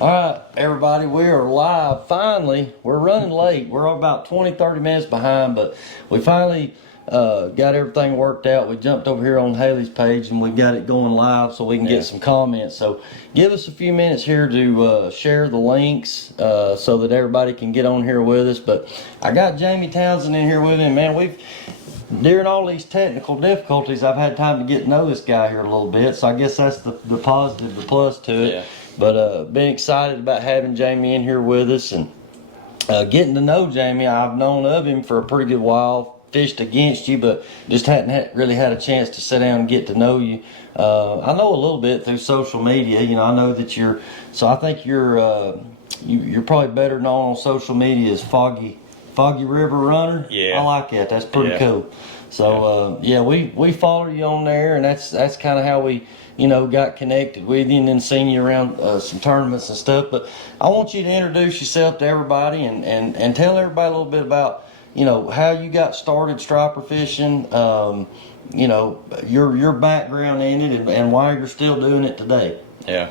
All right, everybody, we are live. Finally, we're running late. We're about 20-30 minutes behind, but we finally got everything worked out. We jumped over here on Haley's page and we got it going live so we can get some comments. So give us a few minutes here to share the links so that everybody can get on here with us. But I got Jamie Townsend in here with me. Man, during all these technical difficulties, I've had time to get to know this guy here a little bit. So I guess that's the positive, the plus to it. Yeah. But been excited about having Jamie in here with us and getting to know Jamie. I've known of him for a pretty good while, fished against you, but just hadn't really had a chance to sit down and get to know you. I know a little bit through social media. You know, I know that I think you're probably better known on social media as Foggy River Runner. Yeah. I like that. That's pretty cool. So we followed you on there, and that's kind of how we got connected with you and then seen you around some tournaments and stuff. But I want you to introduce yourself to everybody and tell everybody a little bit about how you got started striper fishing, your background in it and why you're still doing it today. Yeah,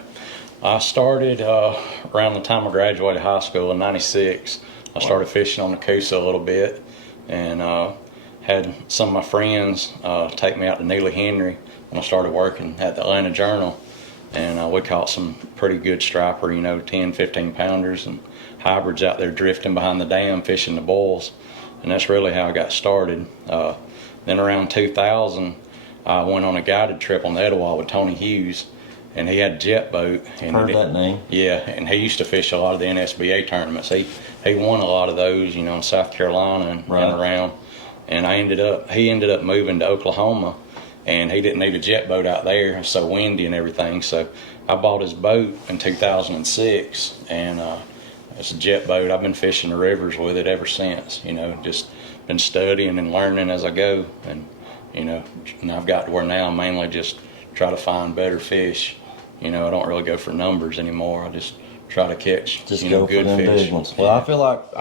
I started around the time I graduated high school in '96. I started fishing on the Coosa a little bit, and had some of my friends take me out to Neely Henry when I started working at the Atlanta Journal, and we caught some pretty good striper, 10, 15 pounders and hybrids out there drifting behind the dam fishing the boils, and that's really how I got started. Then around 2000, I went on a guided trip on the Etowah with Tony Hughes, and he had a jet boat. And heard that name. Yeah, and he used to fish a lot of the NSBA tournaments. He won a lot of those, in South Carolina and around. And he ended up moving to Oklahoma, and he didn't need a jet boat out there. It was so windy and everything. So I bought his boat in 2006, and it's a jet boat. I've been fishing the rivers with it ever since. Just been studying and learning as I go, and and I've got to where now I mainly just try to find better fish. I don't really go for numbers anymore. I just try to catch go good for them fish. Big ones. Well, I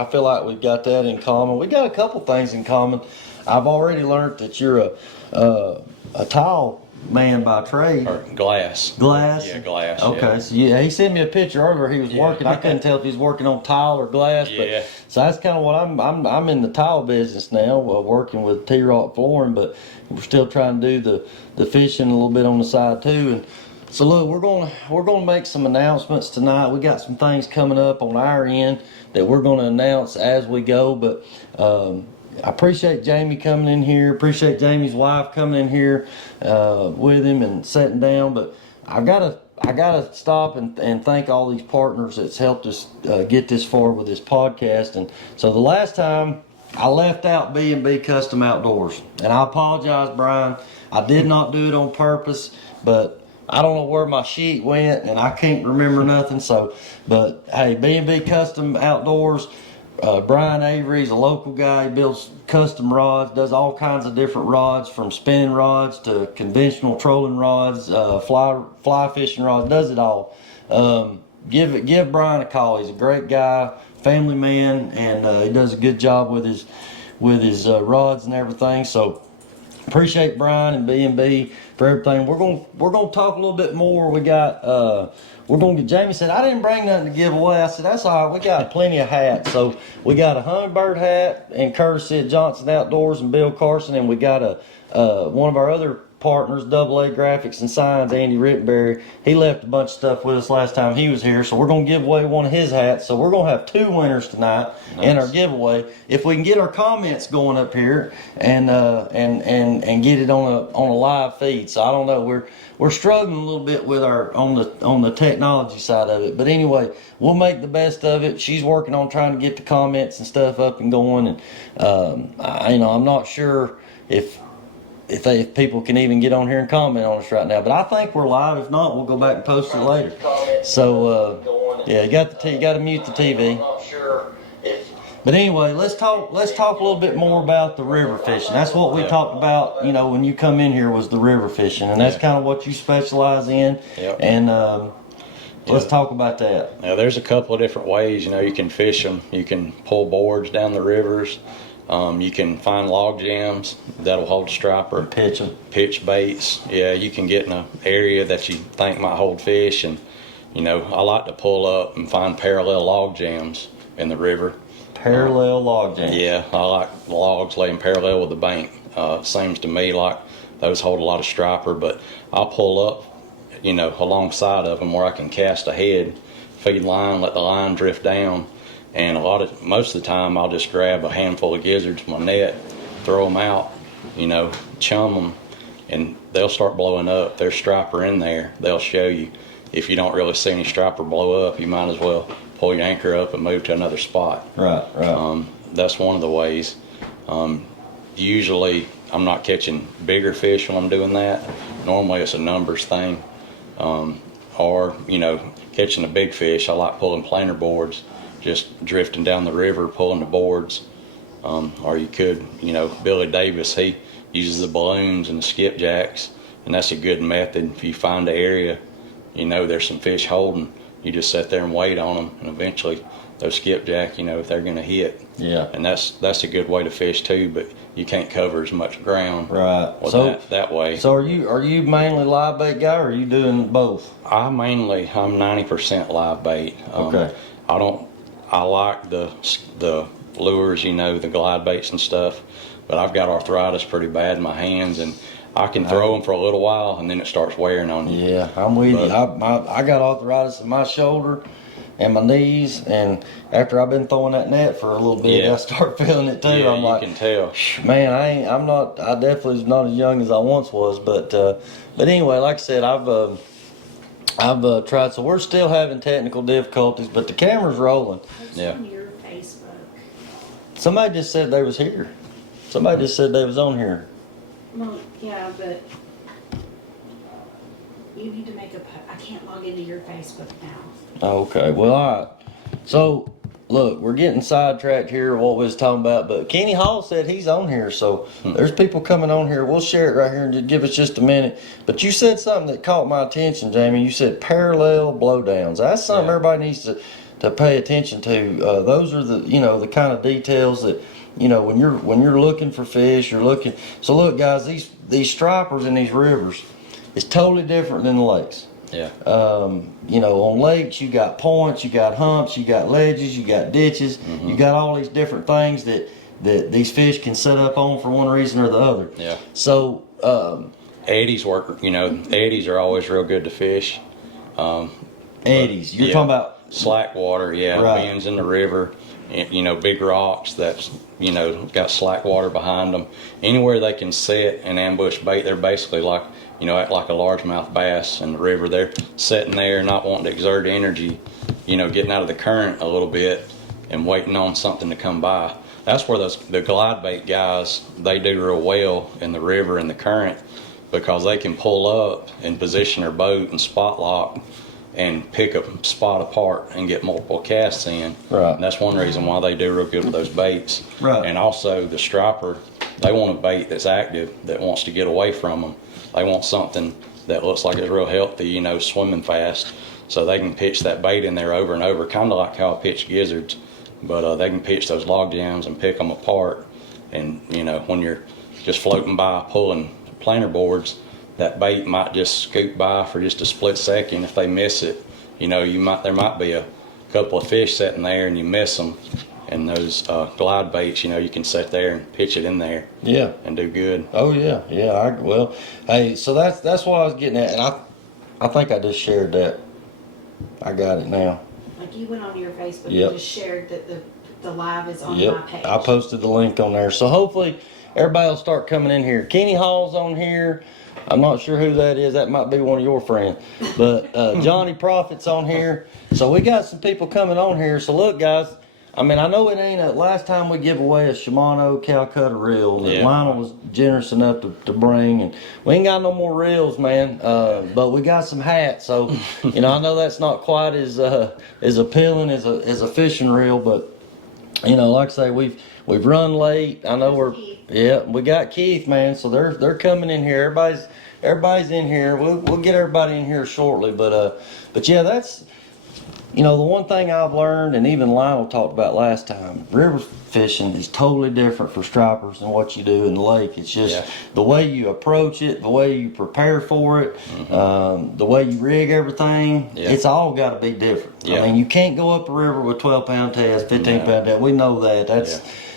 feel like we've got that in common. We got a couple things in common. I've already learned that you're a tile man by trade. Or glass. Glass? Yeah, glass. Okay, yeah. so he sent me a picture earlier. He was working. I couldn't tell if he was working on tile or glass. Yeah. But, so that's kind of what I'm in the tile business now, working with T-Rock flooring, but we're still trying to do the fishing a little bit on the side too. And so look, we're gonna make some announcements tonight. We got some things coming up on our end that we're gonna announce as we go. But I appreciate Jamie coming in here. Appreciate Jamie's wife coming in here with him and sitting down. But I gotta stop and thank all these partners that's helped us get this far with this podcast. And so the last time I left out B&B Custom Outdoors, and I apologize, Brian. I did not do it on purpose, but I don't know where my sheet went, and I can't remember nothing. So, but hey, B&B Custom Outdoors. Brian Avery's a local guy. He builds custom rods, does all kinds of different rods, from spinning rods to conventional trolling rods, fly fishing rods. Does it all. Give Brian a call. He's a great guy, family man, and he does a good job with his rods and everything. So appreciate Brian and B&B for everything. We're gonna talk a little bit more. We got Jamie said I didn't bring nothing to give away. I said that's all right. We got plenty of hats. So we got a Hummingbird hat and courtesy of Johnson Outdoors and Bill Carson, and we got one of our other partners, AA Graphics and Signs, Andy Rittenberry. He left a bunch of stuff with us last time he was here, so we're gonna give away one of his hats. So we're gonna have two winners tonight in our giveaway. If we can get our comments going up here and get it on a live feed. So I don't know, we're struggling a little bit with our on the technology side of it, but anyway, we'll make the best of it. She's working on trying to get the comments and stuff up and going, and I'm not sure if people can even get on here and comment on us right now, but I think we're live. If not, we'll go back and post it later. So you got to mute the TV. But anyway, let's talk a little bit more about the river fishing. That's what we talked about, when you come in here, was the river fishing, and that's kind of what you specialize in. Yep. And let's talk about that. Now, there's a couple of different ways, you can fish them. You can pull boards down the rivers. You can find log jams that'll hold striper. Pitch them. Pitch baits. Yeah, you can get in an area that you think might hold fish, and You know, I like to pull up and find parallel log jams in the river. Parallel log jams. Yeah, I like logs laying parallel with the bank. Seems to me like those hold a lot of striper, but I'll pull up, you know, alongside of them where I can cast ahead, feed line, let the line drift down, and most of the time I'll just grab a handful of gizzards from my net, throw them out, you know, chum them, and they'll start blowing up. There's striper in there. They'll show you. If you don't really see any striper blow up, you might as well pull your anchor up and move to another spot. Right. That's one of the ways. Usually I'm not catching bigger fish when I'm doing that. Normally it's a numbers thing. Or, you know, catching a big fish, I like pulling planer boards, just drifting down the river, pulling the boards. Or you could, you know, Billy Davis, he uses the balloons and the skipjacks, and that's a good method. If you find an area, you know, there's some fish holding, you just sit there and wait on them, and eventually those skipjack, you know, if they're going to hit. Yeah. And that's a good way to fish too, but you can't cover as much ground. Right. With So that way. So are you mainly live bait guy, or are you doing both? I'm 90% live bait. Okay. I like the lures, you know, the glide baits and stuff, but I've got arthritis pretty bad in my hands, and I can throw them for a little while and then it starts wearing on you. Yeah, I'm with you. I got arthritis in my shoulder and my knees, and after I've been throwing that net for a little bit, Yeah. I start feeling it too. Yeah, I'm like, you can tell. man, I definitely is not as young as I once was, but anyway, like I said, I've tried. So we're still having technical difficulties, but the camera's rolling. Post Yeah. on your Facebook. Somebody just said they was here. Somebody just said they was on here. Well, yeah, but you need to make I can't log into your Facebook now. Oh, okay. Well, all right. So, look, we're getting sidetracked here, what we was talking about, but Kenny Hall said he's on here, so there's people coming on here. We'll share it right here and just give us just a minute. But you said something that caught my attention, Jamie. You said parallel blowdowns. That's something everybody needs to pay attention to. Those are the kind of details that, when you're looking for fish, you're looking. So look, guys, these stripers in these rivers is totally different than the lakes. Yeah. On lakes you got points, you got humps, you got ledges, you got ditches, you got all these different things that these fish can set up on for one reason or the other. Yeah. So Eddies work. Eddies are always real good to fish. eddies, you're talking about slack water. Yeah, right. Bends in the river. Big rocks that's got slack water behind them. Anywhere they can set and ambush bait, they're basically act like a largemouth bass in the river. They're sitting there, not wanting to exert energy, getting out of the current a little bit and waiting on something to come by. That's where the glide bait guys, they do real well in the river and the current, because they can pull up and position their boat and spot lock and pick a spot apart and get multiple casts in. Right. And that's one reason why they do real good with those baits. Right. And also the striper, they want a bait that's active, that wants to get away from them. They want something that looks like it's real healthy, swimming fast, so they can pitch that bait in there over and over, kind of like how I pitch gizzards, but they can pitch those log jams and pick them apart. And when you're just floating by pulling planer boards, that bait might just scoot by for just a split second. If they miss it, there might be a couple of fish sitting there and you miss them. And those glide baits, you can sit there and pitch it in there. Yeah. And do good. Oh yeah. Hey, so that's what I was getting at, and I think I just shared that. I got it now. Like you went on your Facebook Yep. and just shared that the live is on Yep. my page. I posted the link on there, so hopefully everybody will start coming in here. Kenny Hall's on here. I'm not sure who that is. That might be one of your friends. But Johnny Prophet's on here. So we got some people coming on here. So look, guys, I know it ain't last time we give away a Shimano Calcutta reel that Lionel was generous enough to bring, and we ain't got no more reels, man. But we got some hats, so I know that's not quite as appealing as a fishing reel, but like I say, we've run late. I know we got Keith, man. So they're coming in here. Everybody's in here. We'll get everybody in here shortly, but yeah, You know, the one thing I've learned, and even Lionel talked about last time, river fishing is totally different for stripers than what you do in the lake. It's just the way you approach it, the way you prepare for it, the way you rig everything. It's all got to be different. I mean, you can't go up a river with 12-pound test, 15-pound test. We know that.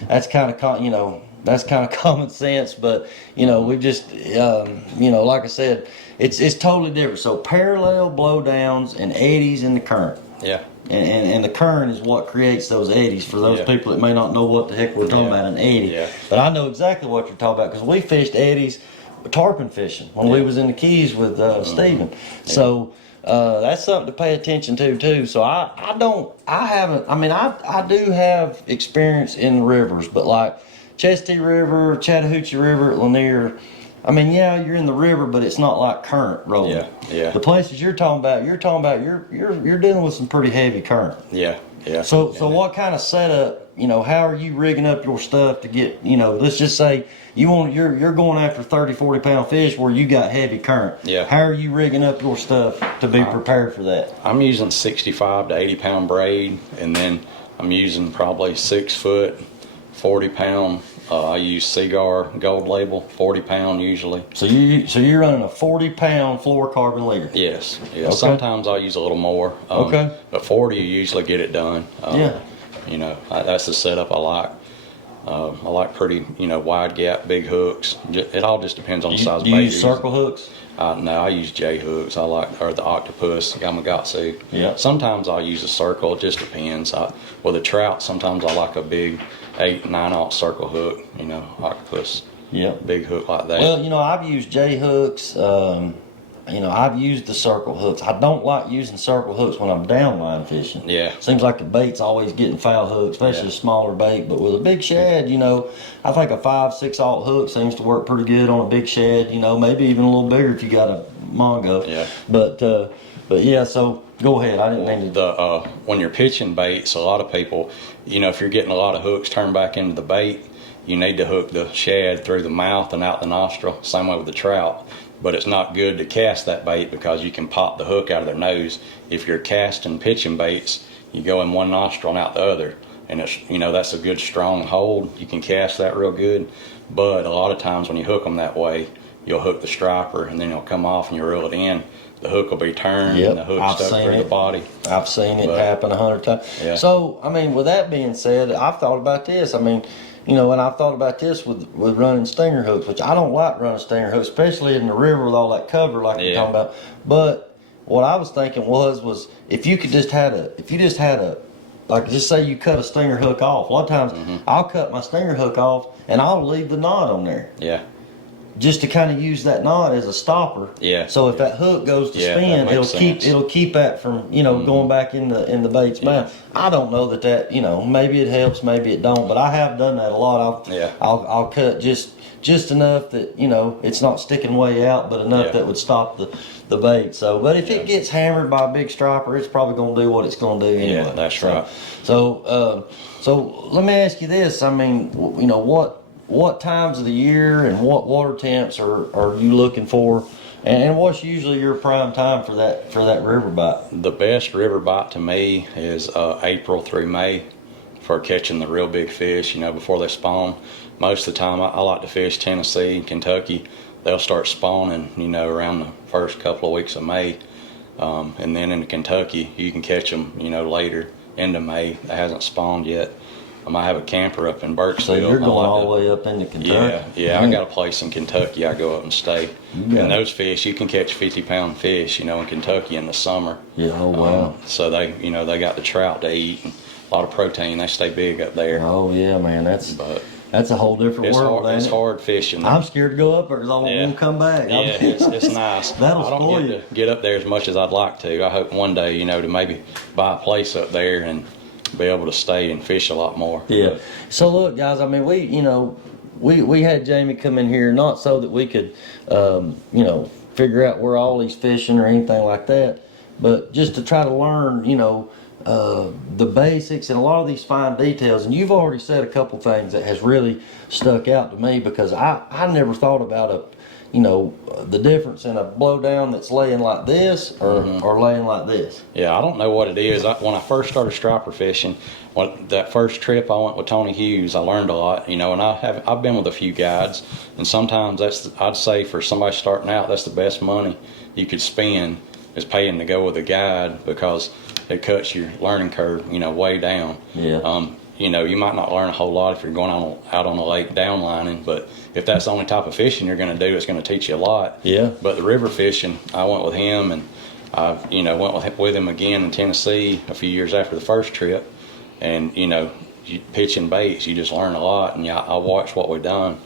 That's kind of, you know, that's kind of common sense. But you know, we just, you know, like I said, it's totally different. So parallel blowdowns and eddies in the current. Yeah. And the current is what creates those eddies for those people that may not know what the heck we're talking about, an eddy. Yeah. But I know exactly what you're talking about because we fished eddies tarpon fishing when we was in the Keys with Stephen. So that's something to pay attention to too. So I do have experience in rivers, but like Chesty River, Chattahoochee River at Lanier, I mean, yeah, you're in the river, but it's not like current rolling. Yeah. The places you're talking about, you're dealing with some pretty heavy current. Yeah. So what kind of setup, you know, how are you rigging up your stuff to get, you know, let's just say you're going after 30, 40-pound fish where you got heavy current. Yeah. How are you rigging up your stuff to be prepared for that? I'm using 65 to 80-pound braid, and then I'm using probably 6 foot, 40-pound. I use Cigar Gold Label, 40-pound usually. So you're running a 40-pound fluorocarbon leader. Yes. Okay. Sometimes I use a little more. But 40 you usually get it done. You know, that's the setup I like. I like pretty, you know, wide gap, big hooks. It all just depends on the size of bait. Do you use circle hooks? No, I use J hooks. Or the octopus, Yamagatsu. Yeah. Sometimes I'll use a circle. It just depends. With a trout, sometimes I like a big 8, 9 circle hook. You know, octopus. Yeah. Big hook like that. Well, you know, I've used J hooks. You know, I've used the circle hooks. I don't like using circle hooks when I'm downline fishing. Yeah. Seems like the bait's always getting foul hooked, especially a smaller bait. But with a big shad, you know, I think a 5-6 aught hook seems to work pretty good on a big shad. You know, maybe even a little bigger if you got a Mongo. Yeah. But yeah. So go ahead. I didn't mean to. When you're pitching baits, a lot of people, you know, if you're getting a lot of hooks turned back into the bait, you need to hook the shad through the mouth and out the nostril. Same way with the trout. But it's not good to cast that bait because you can pop the hook out of their nose. If you're casting pitching baits, you go in one nostril and out the other. And it's, you know, that's a good strong hold. You can cast that real good. But a lot of times when you hook them that way, you'll hook the striper and then it'll come off and you reel it in. The hook will be turned and the hook stuck through the body. I've seen it happen 100 times. Yeah. So, I mean, with that being said, I've thought about this. I mean, you know, and I've thought about this with running stinger hooks, which I don't like running stinger hooks, especially in the river with all that cover like you're talking about. But what I was thinking was if you just had a, like just say you cut a stinger hook off. A lot of times I'll cut my stinger hook off and I'll leave the knot on there. Yeah. Just to kind of use that knot as a stopper. Yeah. So if that hook goes to spin, it'll keep that from, you know, going back in the bait's mouth. I don't know that, you know, maybe it helps, maybe it don't, but I have done that a lot. I'll cut just enough that, you know, it's not sticking way out, but enough that would stop the bait. So, but if it gets hammered by a big striper, it's probably going to do what it's going to do anyway. Yeah, that's right. So let me ask you this. I mean, you know, what times of the year and what water temps are you looking for, and what's usually your prime time for that river bite? The best river bite to me is April through May for catching the real big fish, you know, before they spawn. Most of the time I like to fish Tennessee, Kentucky. They'll start spawning, you know, around the first couple of weeks of May, and then in Kentucky you can catch them, you know, later into May. They hasn't spawned yet. I might have a camper up in Burkesville. So you're going all the way up into Kentucky? Yeah. I got a place in Kentucky I go up and stay. And those fish, you can catch 50-pound fish, you know, in Kentucky in the summer. Yeah, oh wow. So they, you know, they got the trout to eat and a lot of protein. They stay big up there. Oh yeah, man, that's a whole different world. It's hard fishing. I'm scared to go up there because I won't come back. Yeah, it's nice. That'll spoil you. I don't get to get up there as much as I'd like to. I hope one day, you know, to maybe buy a place up there and be able to stay and fish a lot more. Yeah. So look, guys, I mean, we had Jamie come in here not so that we could, you know, figure out where all he's fishing or anything like that, but just to try to learn, you know, the basics and a lot of these fine details. And you've already said a couple things that has really stuck out to me because I never thought about you know, the difference in a blowdown that's laying like this or laying like this? Yeah, I don't know what it is. When I first started striper fishing, that first trip I went with Tony Hughes, I learned a lot, you know, and I've been with a few guides, and sometimes I'd say for somebody starting out, that's the best money you could spend is paying to go with a guide, because it cuts your learning curve, you know, way down. Yeah. You know, you might not learn a whole lot if you're going out on a lake downlining, but if that's the only type of fishing you're going to do, it's going to teach you a lot. Yeah. But the river fishing, I went with him, and I, you know, went with him again in Tennessee a few years after the first trip, and you know, pitching baits, you just learn a lot, and I watched what we done,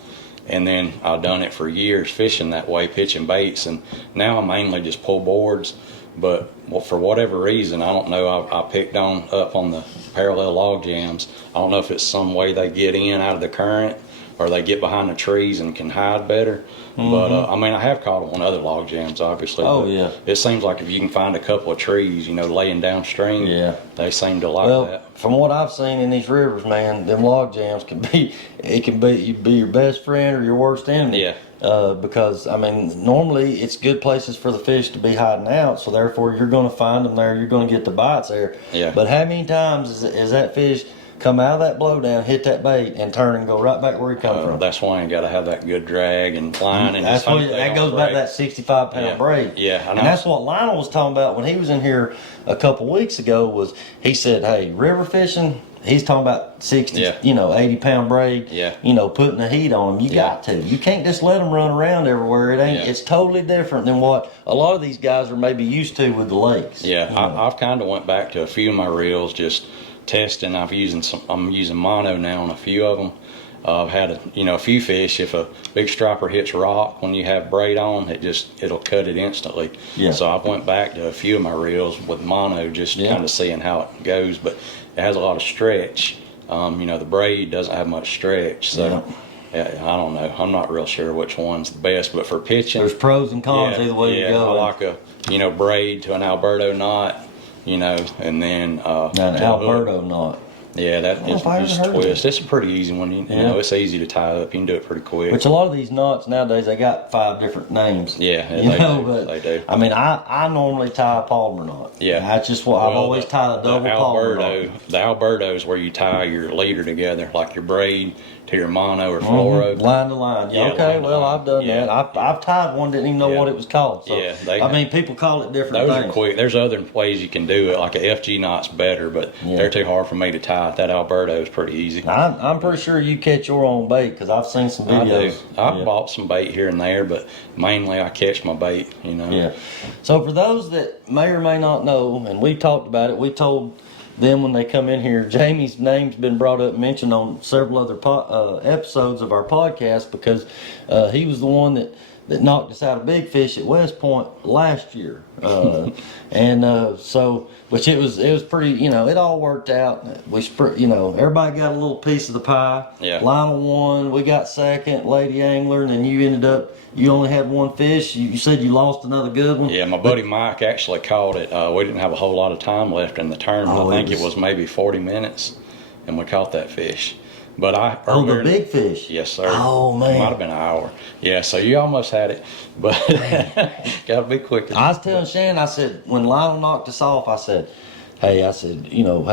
and then I've done it for years, fishing that way, pitching baits, and now I mainly just pull boards. But for whatever reason, I don't know, I picked up on the parallel log jams. I don't know if it's some way they get in out of the current, or they get behind the trees and can hide better. But I mean, I have caught on other log jams, obviously. Oh, but yeah. It seems like if you can find a couple of trees, you know, laying downstream, Yeah. they seem to like Well, that. from what I've seen in these rivers, man, them log jams can be your best friend or your worst enemy. Yeah. Because I mean, normally it's good places for the fish to be hiding out, so therefore you're going to find them there. You're going to get the bites there. Yeah. But how many times is that fish come out of that blowdown, hit that bait, and turn and go right back where he come from? That's why you got to have that good drag and line. And That's just hope what they that don't goes back to break. that 65-pound Yeah. braid. Yeah, I know. And that's what Lionel was talking about when he was in here a couple weeks ago. Was he said, "Hey, river fishing." He's talking about 60, Yeah. 80-pound braid. Yeah. Putting the heat on them. You Yeah. got to. You can't just let them run around everywhere. It ain't. Yeah. It's totally different than what a lot of these guys are maybe used to with the lakes. Yeah, you know. I've kind of went back to a few of my reels, just testing. I'm using mono now on a few of them. I've had a few fish. If a big striper hits rock when you have braid on, it'll cut it instantly. Yeah. So I've went back to a few of my reels with mono, just Yeah. kind of seeing how it goes. But it has a lot of stretch. The braid doesn't have much stretch, so yeah, I don't know. I'm not real sure which one's the best, but for pitching, There's pros and cons either way you go. I like a braid to an Alberto knot, and then Now, an to a hook. Alberto knot. Yeah, that I don't know is if I ever just heard of twist. It's a pretty easy one. You know, it's easy to tie up. You can do it pretty quick. Which a lot of these knots nowadays, they got 5 different names. Yeah, you they know, do. but They do. I mean, I normally tie a Palmer knot. Yeah. That's just what I've Well, always tied a double Palmer knot. The Alberto is where you tie your leader together, like your braid to your mono or fluoro. Line to line. Yeah, Yeah, okay, line to well, line. I've done Yeah. that. I've tied one, didn't even know Yeah. what it was called. So, Yeah, I mean, people call it different Those things. are quick. There's other ways you can do it, like a FG knot's better, but they're too hard for me to tie. That Alberto is pretty easy. I'm pretty sure you catch your own bait because I've seen some I do. videos. I've bought some bait here and there, but mainly I catch my bait, Yeah. So for those that may or may not know, and we talked about it, we told them when they come in here, Jamie's name's been brought up, mentioned on several other episodes of our podcast because he was the one that knocked us out of big fish at West Point last year. Which it was pretty, it all worked out. Everybody got a little piece of the pie. Yeah. Lionel won, we got second, Lady Angler, and then you only had one fish. You said you lost another good one. Yeah, my buddy Mike actually caught it. We didn't have a whole lot of time left in the tournament. Oh, I think it was maybe 40 minutes, and we caught that fish. But the big fish? Yes, sir. Oh, man. It might have been an hour. Yeah, so you almost had it, but got to be quicker. I was telling Shannon, I said, when Lionel knocked us off, I said, hey,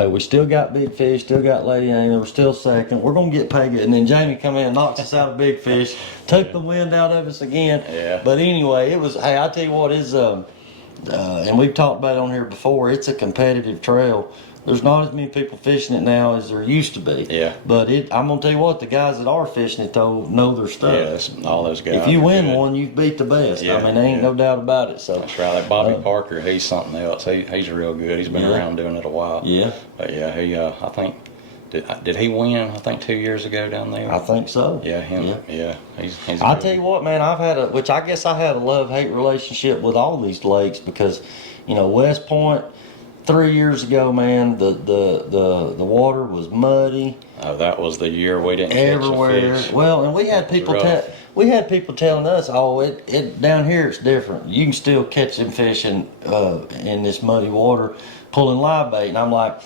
we still got big fish, still got Lady Angler, we're still second, we're going to get paid good. And then Jamie come in and knocks us out of big fish, took the wind out of us again. Yeah. But anyway, it was, hey, I tell you what, and we've talked about it on here before, it's a competitive trail. There's not as many people fishing it now as there used to be. Yeah. But I'm going to tell you what, the guys that are fishing it, though, know their stuff. Yeah, all those guys. If you are win good. one, you've beat the best. Yeah, I mean, there ain't yeah. no doubt about it. So That's right. That Bobby Parker, he's something else. He's real good. He's been around doing it a while. Yeah. But yeah, he I think did he win? I think 2 years ago down there. I think so. Yeah, him. Yeah, he's. I tell you what, man, which I guess I had a love-hate relationship with all these lakes because, West Point, 3 years ago, man, the water was muddy. Oh, that was the year we didn't everywhere. catch a fish. Well, and we had people telling us, "Oh, it down here it's different. You can still catch them fish in this muddy water, pulling live bait." And I'm like,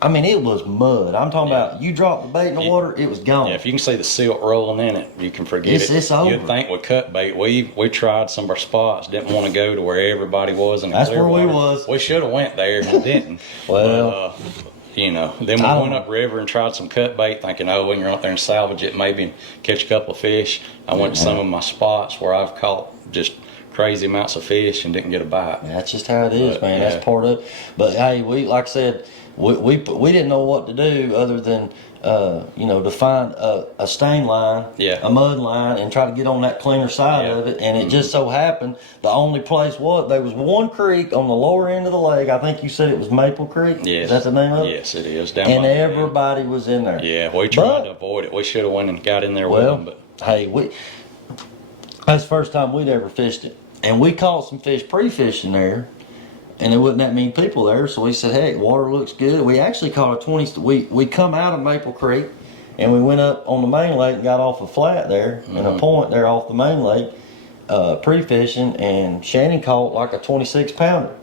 I mean, it was mud. I'm talking about you drop the bait in the water, it was gone. Yeah, if you can see the silt rolling in it, you can forget it. It's over. You'd think with cut bait, we tried some of our spots, didn't want to go to where everybody was in the That's clear where we water. was. We should have went there and didn't. Well, Then we went upriver and tried some cut bait, thinking, oh, we can go up there and salvage it, maybe and catch a couple of fish. I went to some of my spots where I've caught just crazy amounts of fish and didn't get a bite. that's just how it is, But, man. yeah. That's part of it. But hey, like I said, we didn't know what to do other than to find a stain line, a mud line, and try to get on that cleaner side of it. And it just so happened the only place there was one creek on the lower end of the lake. I think you said it was Maple Creek. Yes. Is that the name of it? Yes, it is. Down And by the everybody was in there. Yeah, we tried to avoid it. We should have went and got in there with them, but hey, that's the first time we'd ever fished it, and we caught some fish pre-fishing there. And there wasn't that many people there, so we said, hey, water looks good. We actually caught a 20, we come out of Maple Creek, and we went up on the main lake and got off a flat there, and a point there off the main lake, pre-fishing, and Shannon caught like a 26-pounder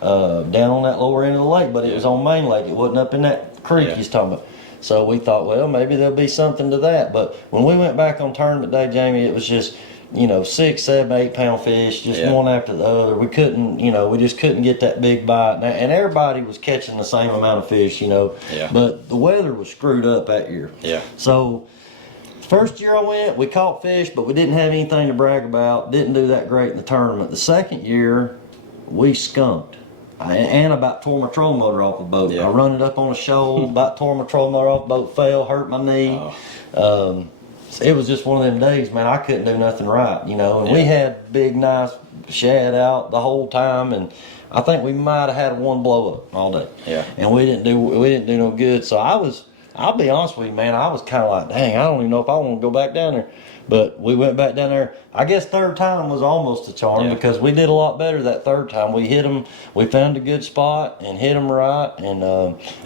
down on that lower end of the lake, but it was on main lake. It wasn't up in that creek he's talking about. So we thought, well, maybe there'll be something to that. But when we went back on tournament day, Jamie, it was just 6, 7, 8 pound fish, just one after the other. We couldn't, we just couldn't get that big bite. And everybody was catching the same amount of fish, But the weather was screwed up that year. Yeah. So first year I went, we caught fish, but we didn't have anything to brag about. Didn't do that great in the tournament. The second year, we skunked. And about tore my trolling motor off the boat. I run it up on a shoal, about tore my trolling motor off the boat, fell, hurt my knee. It was just one of them days, man. I couldn't do nothing right, And we had big, nice shad out the whole time, and I think we might have had one blow up all day. Yeah. And we didn't do no good. So I'll be honest with you, man. I was kind of like, dang, I don't even know if I want to go back down there. But we went back down there. I guess third time was almost a charm because we did a lot better that third time. We hit them. We found a good spot and hit them right. And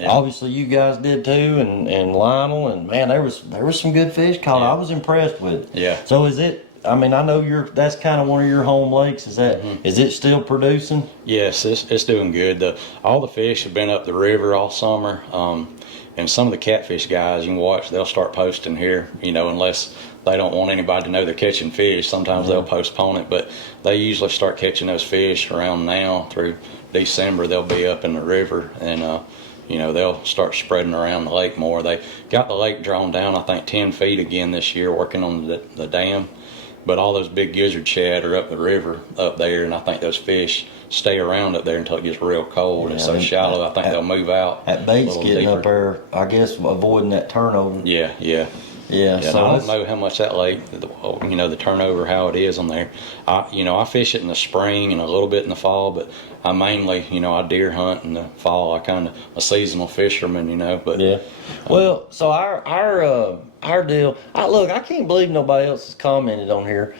obviously you guys did too, and Lionel. And man, there was some good fish caught. I was impressed with it. Yeah. So is it? I mean, I know that's kind of one of your home lakes. Is that? Is it still producing? Yes, it's doing good. All the fish have been up the river all summer. And some of the catfish guys you can watch, they'll start posting here, unless they don't want anybody to know they're catching fish. Sometimes they'll postpone it, but they usually start catching those fish around now through December. They'll be up in the river, and they'll start spreading around the lake more. They got the lake drawn down, I think, 10 feet again this year, working on the dam. But all those big gizzard shad are up the river up there, and I think those fish stay around up there until it gets real cold. It's so shallow, I think they'll move out. That bait's getting deeper up there, I guess, avoiding that turnover. Yeah, so I don't know how much that lake, the turnover, how it is on there. I fish it in the spring and a little bit in the fall, but I mainly, I deer hunt in the fall. I kind of a seasonal fisherman, but Well, so our deal. I can't believe nobody else has commented on here.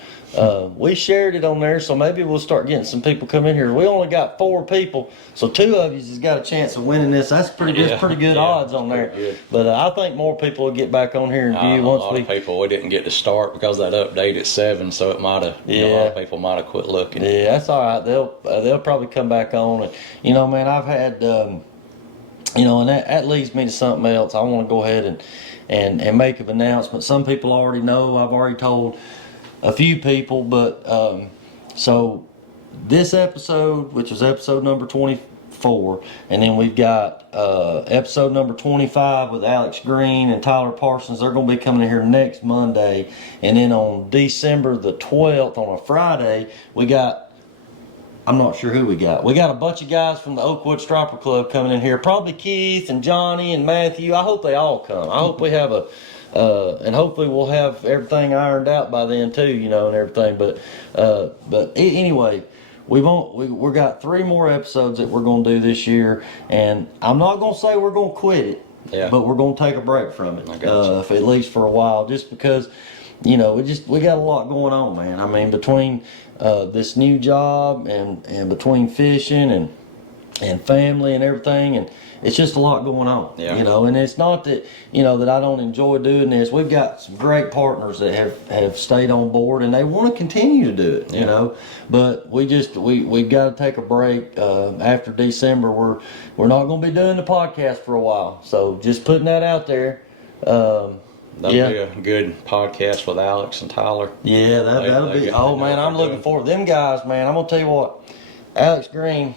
We shared it on there, so maybe we'll start getting some people come in here. We only got 4 people, so 2 of you has got a chance of winning this. That's pretty good odds on there. Good. But I think more people will get back on here and view a lot of people, we didn't get to start because that update at 7, so it might have. A lot of people might have quit looking. Yeah, that's all right. They'll probably come back on, and man, I've had and that leads me to something else. I want to go ahead and make an announcement. Some people already know. I've already told a few people, but so this episode, which was episode number 24, and then we've got episode number 25 with Alex Green and Tyler Parsons. They're going to be coming in here next Monday, and then on December the 12th, on a Friday, I'm not sure who we got. We got a bunch of guys from the Oakwood Striper Club coming in here. Probably Keith and Johnny and Matthew. I hope they all come. I hope we have and hopefully we'll have everything ironed out by then too, and everything. But anyway, we got 3 more episodes that we're going to do this year, and I'm not going to say we're going to quit it, but we're going to take a break from it, at least for a while, just because, we got a lot going on, man. I mean, between this new job and between fishing and and family and everything, and it's just a lot going on, Yeah. you know. And it's not that, you know, that I don't enjoy doing this. We've got some great partners that have stayed on board, and they want to continue to do it, you know. But we got to take a break after December. We're not going to be doing the podcast for a while, so just putting that out there. That'll be a good podcast with Alex and Tyler. Yeah, that'll be. Oh man, I'm looking forward. Them guys, man. I'm gonna tell you what, Alex Green.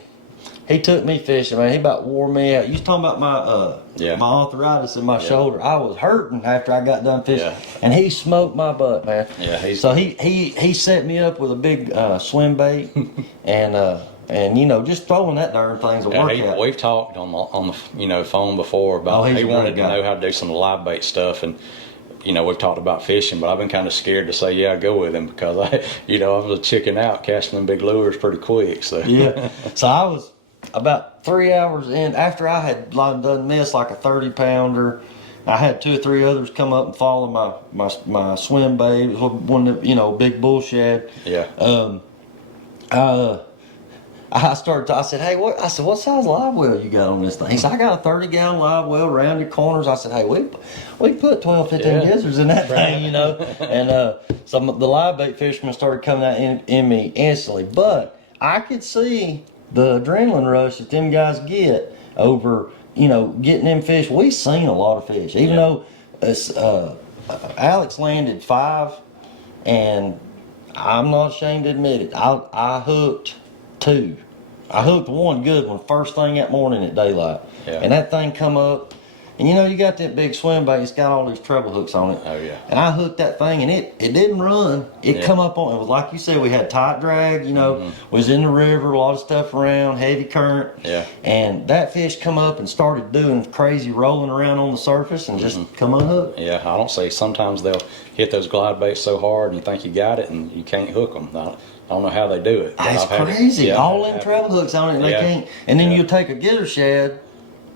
He took me fishing, man. He about wore me out. You was talking about my arthritis in my shoulder. I was hurting after I got done fishing, and he smoked my butt, man. Yeah, so he set me up with a big swim bait, and you know, just throwing that darn thing's a workout. We've talked on the phone before about he wanted to know how to do some live bait stuff, and you know, we've talked about fishing, but I've been kind of scared to say, yeah, go with him, because I was a chicken out casting them big lures pretty quick. So yeah, so I was about 3 hours in after I had done this like a 30-pounder. I had 2 or 3 others come up and follow my swim bait. It was one of the, big bull shad. Yeah. I said, hey, what size live well you got on this thing? He said, I got a 30-gallon live well around your corners. I said, hey, we put 12, 15 gizzards in that thing, you know. And some of the live bait fishermen started coming out in me instantly. But I could see the adrenaline rush that them guys get over, getting them fish. We've seen a lot of fish, even though Alex landed 5, and I'm not ashamed to admit it. I hooked 2. I hooked one good one first thing that morning at daylight. Yeah. And that thing come up, and you got that big swim bait, it's got all these treble hooks on it. Oh yeah. And I hooked that thing, and it didn't run. It come up on, it was like you said, we had tight drag, was in the river, a lot of stuff around, heavy current. Yeah. And that fish come up and started doing crazy rolling around on the surface and just come unhooked. Yeah, I don't say sometimes they'll hit those glide baits so hard and you think you got it and you can't hook them. I don't know how they do it. It's crazy. All them treble hooks on it, and they can't. And then you'll take a gitter shad,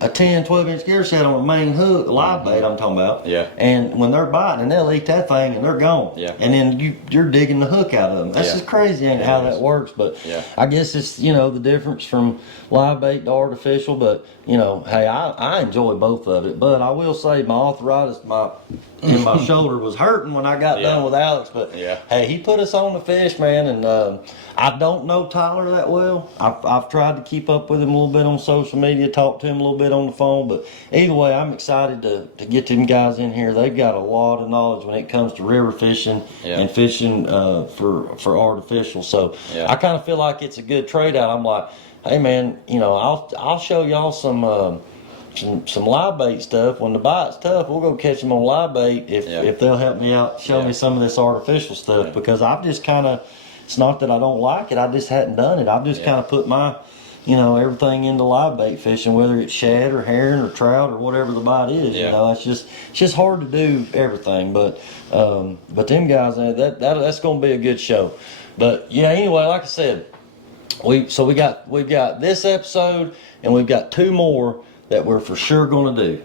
a 10, 12-inch gitter shad on a main hook, live bait I'm talking about. Yeah. And when they're biting, and they'll eat that thing, and they're gone. Yeah. And then you're digging the hook out of them. That's just crazy, ain't how that works. But I guess it's, the difference from live bait to artificial. But, hey, I enjoy both of it. But I will say my arthritis, in my shoulder was hurting when I got done with Alex. But, hey, he put us on the fish, man. And I don't know Tyler that well. I've tried to keep up with him a little bit on social media, talk to him a little bit on the phone. But either way, I'm excited to get them guys in here. They've got a lot of knowledge when it comes to river fishing and fishing for artificial. So I kind of feel like it's a good trade out. I'm like, hey, man, I'll show y'all some live bait stuff. When the bite's tough, we'll go catch them on live bait if they'll help me out, show me some of this artificial stuff, because I've just kind of, it's not that I don't like it, I just hadn't done it. I've just kind of put my, everything into live bait fishing, whether it's shad or herring or trout or whatever the bite is. It's just hard to do everything. But them guys, that's going to be a good show. But anyway, like I said, we've got this episode, and we've got 2 more that we're for sure going to do.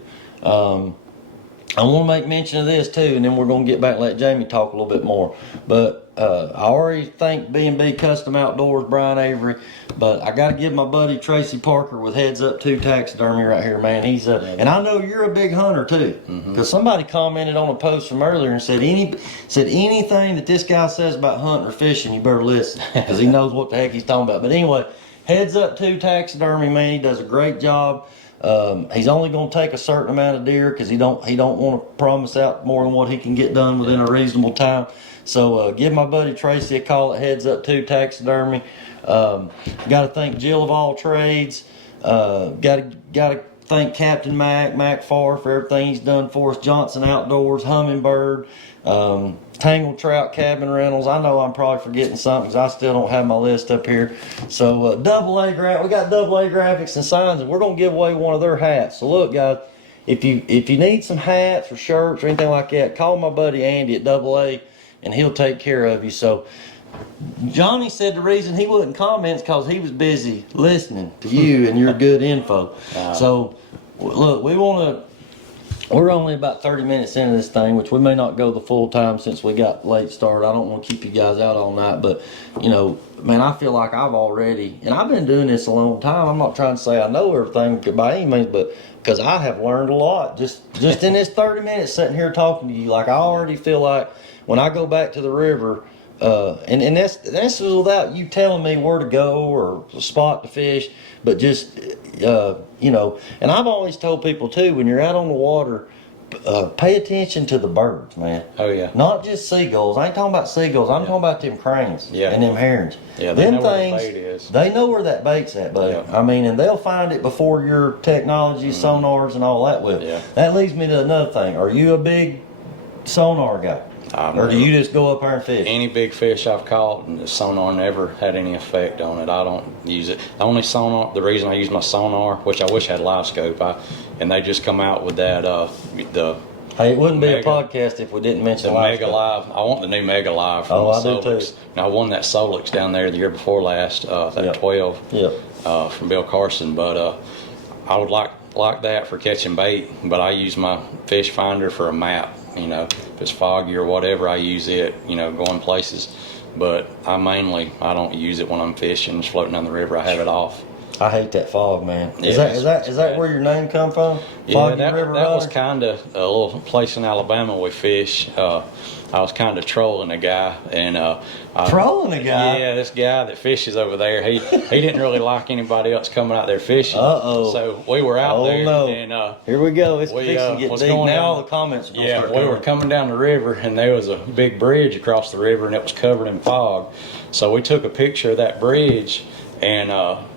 I want to make mention of this too, and then we're going to get back and let Jamie talk a little bit more. But I already thanked B&B Custom Outdoors, Brian Avery, but I got to give my buddy Tracy Parker with Heads Up 2 Taxidermy right here, man. He's and I know you're a big hunter too, because somebody commented on a post from earlier and said anything that this guy says about hunting or fishing, you better listen, because he knows what the heck he's talking about. But anyway, Heads Up 2 Taxidermy, man, he does a great job. He's only going to take a certain amount of deer, because he don't want to promise out more than what he can get done within a reasonable time. So give my buddy Tracy a call at Heads Up 2 Taxidermy. Got to thank Jill of All Trades. Got to thank Captain Mac Farr for everything he's done for us. Johnson Outdoors, Hummingbird, Tangled Trout Cabin Rentals. I know I'm probably forgetting something, because I still don't have my list up here. So we got AA Graphics and Signs, and we're gonna give away one of their hats. So look, guys, if you need some hats or shirts or anything like that, call my buddy Andy at AA, and he'll take care of you. So Johnny said the reason he wouldn't comment is because he was busy listening to you and your good info. So look, we want We're only about 30 minutes into this thing, which we may not go the full time since we got late start. I don't want to keep you guys out all night, but you know, man, I feel like I've already, and I've been doing this a long time. I'm not trying to say I know everything by any means, but because I have learned a lot just in this 30 minutes sitting here talking to you. Like I already feel like when I go back to the river, and that's without you telling me where to go or a spot to fish, but just you know. And I've always told people too, when you're out on the water, pay attention to the birds, man. Oh yeah. Not just seagulls. I ain't talking about seagulls. I'm talking about them cranes and them herons. Yeah, they them know where the things. bait is. They know where that bait's at, buddy. Yeah. I mean, and they'll find it before your technology, sonars, and all that will. Yeah. That leads me to another thing. Are you a big sonar guy? Or do you just go up there and fish? Any big fish I've caught, and the sonar never had any effect on it. I don't use it. The only sonar, the reason I use my sonar, which I wish I had live scope, and they just come out with that Hey, it wouldn't be a Mega. podcast if we didn't mention the live Mega stuff. Live. I want the new Mega Live from Oh, the I do Solix. too. Now I won that Solix down there the year before last, that Yep. 12 Yep. from Bill Carson. But I would like that for catching bait. But I use my fish finder for a map. You know, if it's foggy or whatever, I use it. You know, going places. But I don't use it when I'm fishing, just floating down the river. I have it off. I hate that fog, man. Yeah, Is that where your name come from? Yeah, Foggy that River was Runner? kind of a little place in Alabama we fish. I was kind of trolling a guy, and Trolling a guy? Yeah, this guy that fishes over there, he didn't really like anybody else coming out there fishing. Uh-oh. So we were out there, no. and Here we go. It's we, fixing to get was deep. going Now down- all the comments are going to yeah, start we were coming. coming down the river, and there was a big bridge across the river, and it was covered in fog. So we took a picture of that bridge and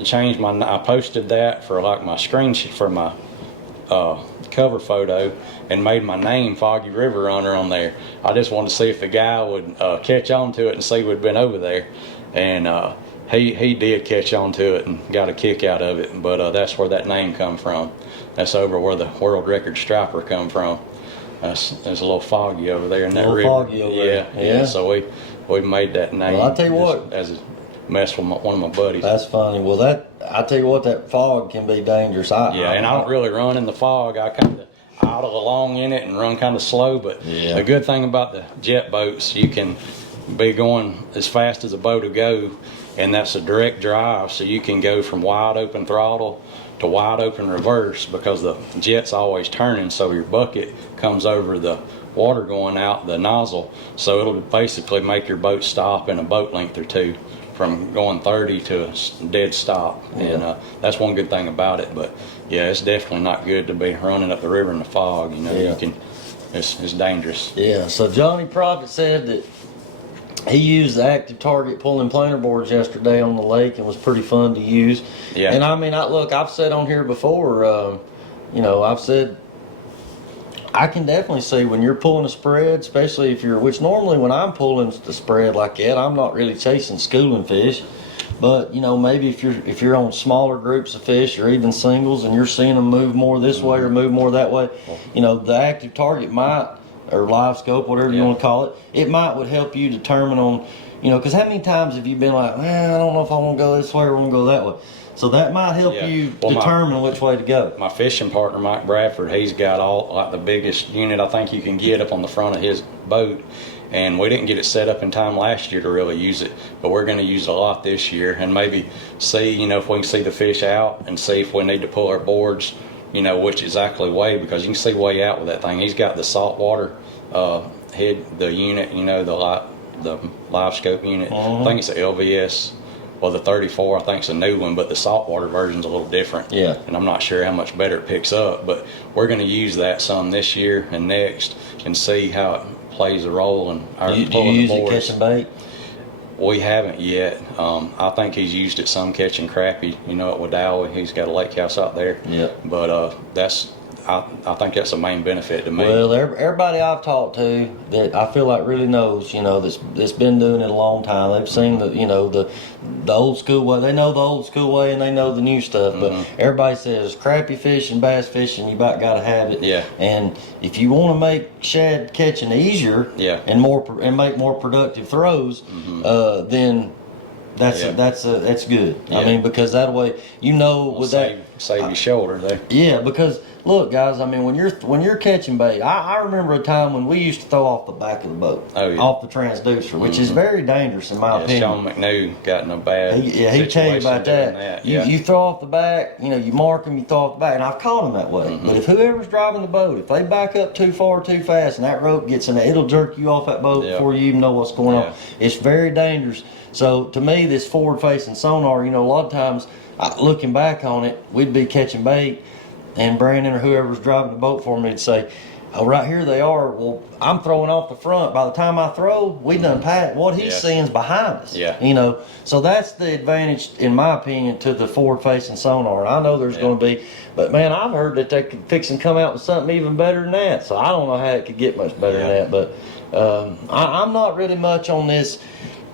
changed I posted that for like my screenshot for my cover photo, and made my name Foggy River Runner on there. I just wanted to see if the guy would catch on to it and see we'd been over there, and he did catch on to it and got a kick out of it. But that's where that name come from. That's over where the world record striper come from. There's a little foggy over there in that river. Foggy over there. Yeah. So we made that name. Well, I tell you what. as a mess with one of my buddies. That's funny. Well, I tell you what, that fog can be dangerous. Yeah, and I don't really run in the fog. I kind of idle along in it and run kind of slow. But the good thing about the jet boats, you can be going as fast as a boat will go, and that's a direct drive. So you can go from wide open throttle to wide open reverse, because the jet's always turning. So your bucket comes over the water going out the nozzle. So it'll basically make your boat stop in a boat length or two, from going 30 to a dead stop. And that's one good thing about it. But yeah, it's definitely not good to be running up the river in the fog. You know, it's dangerous. Yeah, so Johnny Prophet said that he used the active target pulling planer boards yesterday on the lake and was pretty fun to use. Yeah. And I mean, I've said on here before, you know, I've said I can definitely see when you're pulling a spread, especially which normally when I'm pulling the spread like that, I'm not really chasing schooling fish. But you know, maybe if you're on smaller groups of fish or even singles and you're seeing them move more this way or move more that way, you know, the active target might, or live scope, whatever you want to call it would help you determine on, you know, because how many times have you been like, man, I don't know if I want to go this way or I want to go that way. So that might help you determine which way to go. My fishing partner, Mike Bradford, he's got the biggest unit I think you can get up on the front of his boat. And we didn't get it set up in time last year to really use it, but we're going to use it a lot this year, and maybe see, you know, if we can see the fish out and see if we need to pull our boards, you know, which exactly way, because you can see way out with that thing. He's got the saltwater head, the unit, you know, the live scope unit. I think it's a LVS. Well, the 34, I think, is a new one, but the saltwater version's a little different. Yeah. And I'm not sure how much better it picks up, but we're going to use that some this year and next and see how it plays a role in our Do you pulling use the it boards. catching bait? We haven't yet. I think he's used it some catching crappie, you know, at Wadowee. He's got a lake house out there. Yep. But I think that's a main benefit to me. Well, everybody I've talked to that I feel like really knows, you know, that's been doing it a long time. They've seen the old school way. They know the old school way and they know the new stuff. But everybody says crappie fishing, bass fishing, you about got to have it. Yeah. And if you want to make shad catching easier, and make more productive throws, then that's good. Yeah. I mean, because that way, you know, with that. save your shoulder there. Yeah, because look, guys. I mean, when you're catching bait, I remember a time when we used to throw off the back of the boat, Oh, yeah. off the transducer, which is very dangerous in my Yeah, opinion. Sean McNew got in a bad He tell you situation about doing that. Yeah. You throw off the back, you mark them, you throw off the back, and I've caught them that way. Mm-hmm. But if whoever's driving the boat, if they back up too far, too fast, and that rope gets in there, it'll jerk you off that boat Yeah. before you even know what's going Yeah. on. It's very dangerous. So to me, this forward-facing sonar, a lot of times, looking back on it, we'd be catching bait, and Brandon or whoever's driving the boat for me would say, "Oh, right here they are." Well, I'm throwing off the front. By the time I throw, we done passed. What he's Yeah. seeing's behind us. Yeah. So that's the advantage, in my opinion, to the forward-facing sonar. And I know there's going to be, but man, I've heard that they could fix and come out with something even better than that. So I don't know how it could get much better than that. But I'm not really much on this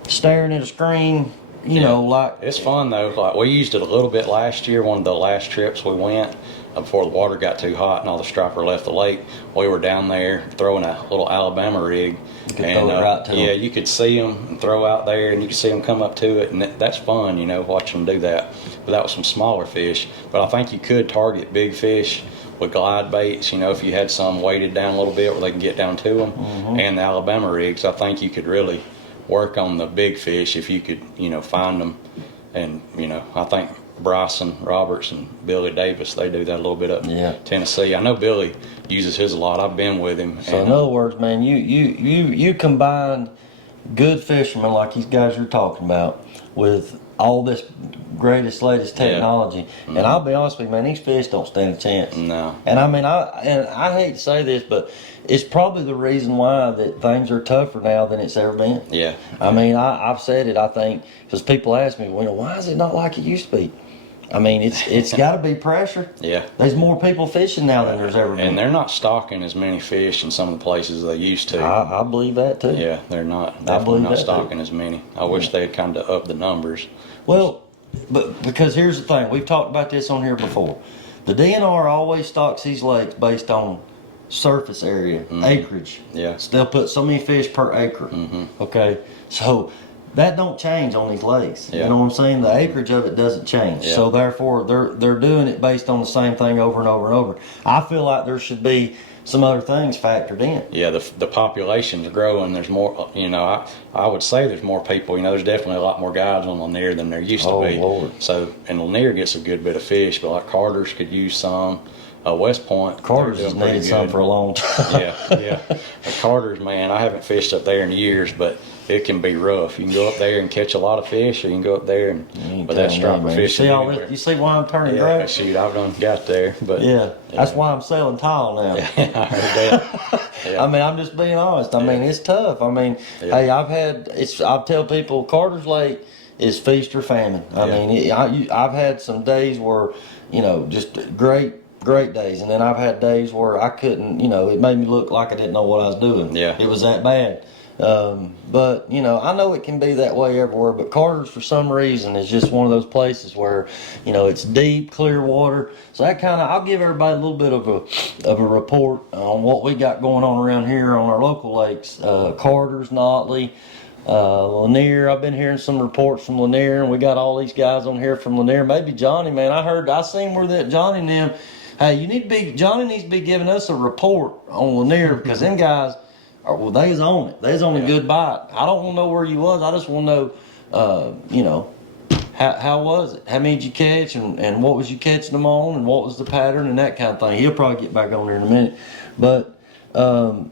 staring at a screen. Like It's fun though. Like we used it a little bit last year. One of the last trips we went before the water got too hot and all the striper left the lake. We were down there throwing a little Alabama rig, you could throw it right to 'em. yeah, you could see them and throw out there, and you could see them come up to it, and that's fun, watching them do that. But that was some smaller fish. But I think you could target big fish with glide baits. If you had some weighted down a little bit where they can get down to them, and the Alabama rigs, I think you could really work on the big fish if you could, find them. And, I think Bryson Roberts and Billy Davis, they do that a little bit up in Tennessee. I know Billy uses his a lot. I've been with him. So in other words, man, you combined good fishermen like these guys you're talking about with all this latest technology. And I'll be honest with you, man, these fish don't stand a chance. No. And I mean, I hate to say this, but it's probably the reason why that things are tougher now than it's ever been. Yeah. I mean, I've said it, I think, because people ask me, why is it not like it used to be? I mean, it's got to be pressure. Yeah. There's more people fishing now than there's ever been. And they're not stocking as many fish in some of the places they used to. I believe that too. Yeah, they're not. I Definitely believe not that stocking too. as many. I wish they'd kind of up the numbers. Well, but because here's the thing, we've talked about this on here before. The DNR always stocks these lakes based on surface area, acreage. Yeah. So they'll put so many fish per acre. Okay, so that don't change on these lakes. Yeah. You know what I'm saying? The acreage of it doesn't change. Yeah. So therefore, they're doing it based on the same thing over and over and over. I feel like there should be some other things factored in. Yeah, the population's growing. There's more, I would say there's more people. There's definitely a lot more guys on Lanier than there used to be. Lord. So, and Lanier gets a good bit of fish, but like Carter's could use some. West Point, Carter's they're has doing pretty needed some good. for a long time. Yeah. Carter's, man, I haven't fished up there in years, but it can be rough. You can go up there and catch a lot of fish, or you can go up there and with that striper man. fishing. You see why I'm turning Yeah, gray? shoot, I've done got there, but Yeah, that's why I'm selling tile now. I heard that. Yeah. I mean, I'm just being honest. I mean, it's tough. I mean, Yeah. hey, I tell people Carter's Lake is feast or famine. I mean, I've had some days where, just great days, and then I've had days where I couldn't, it made me look like I didn't know what I was doing. Yeah. It was that bad. But I know it can be that way everywhere, but Carter's for some reason is just one of those places where, it's deep, clear water. So that I'll give everybody a little bit of a report on what we got going on around here on our local lakes. Carter's, Notley, Lanier. I've been hearing some reports from Lanier, and we got all these guys on here from Lanier. Maybe Johnny, man, I seen where that Johnny and them. Hey, Johnny needs to be giving us a report on Lanier because them guys they was on it. They was on a good bite. I don't want to know where you was. I just want to know, how was it? How many did you catch, and what was you catching them on, and what was the pattern and that kind of thing. He'll probably get back on there in a minute. But I'm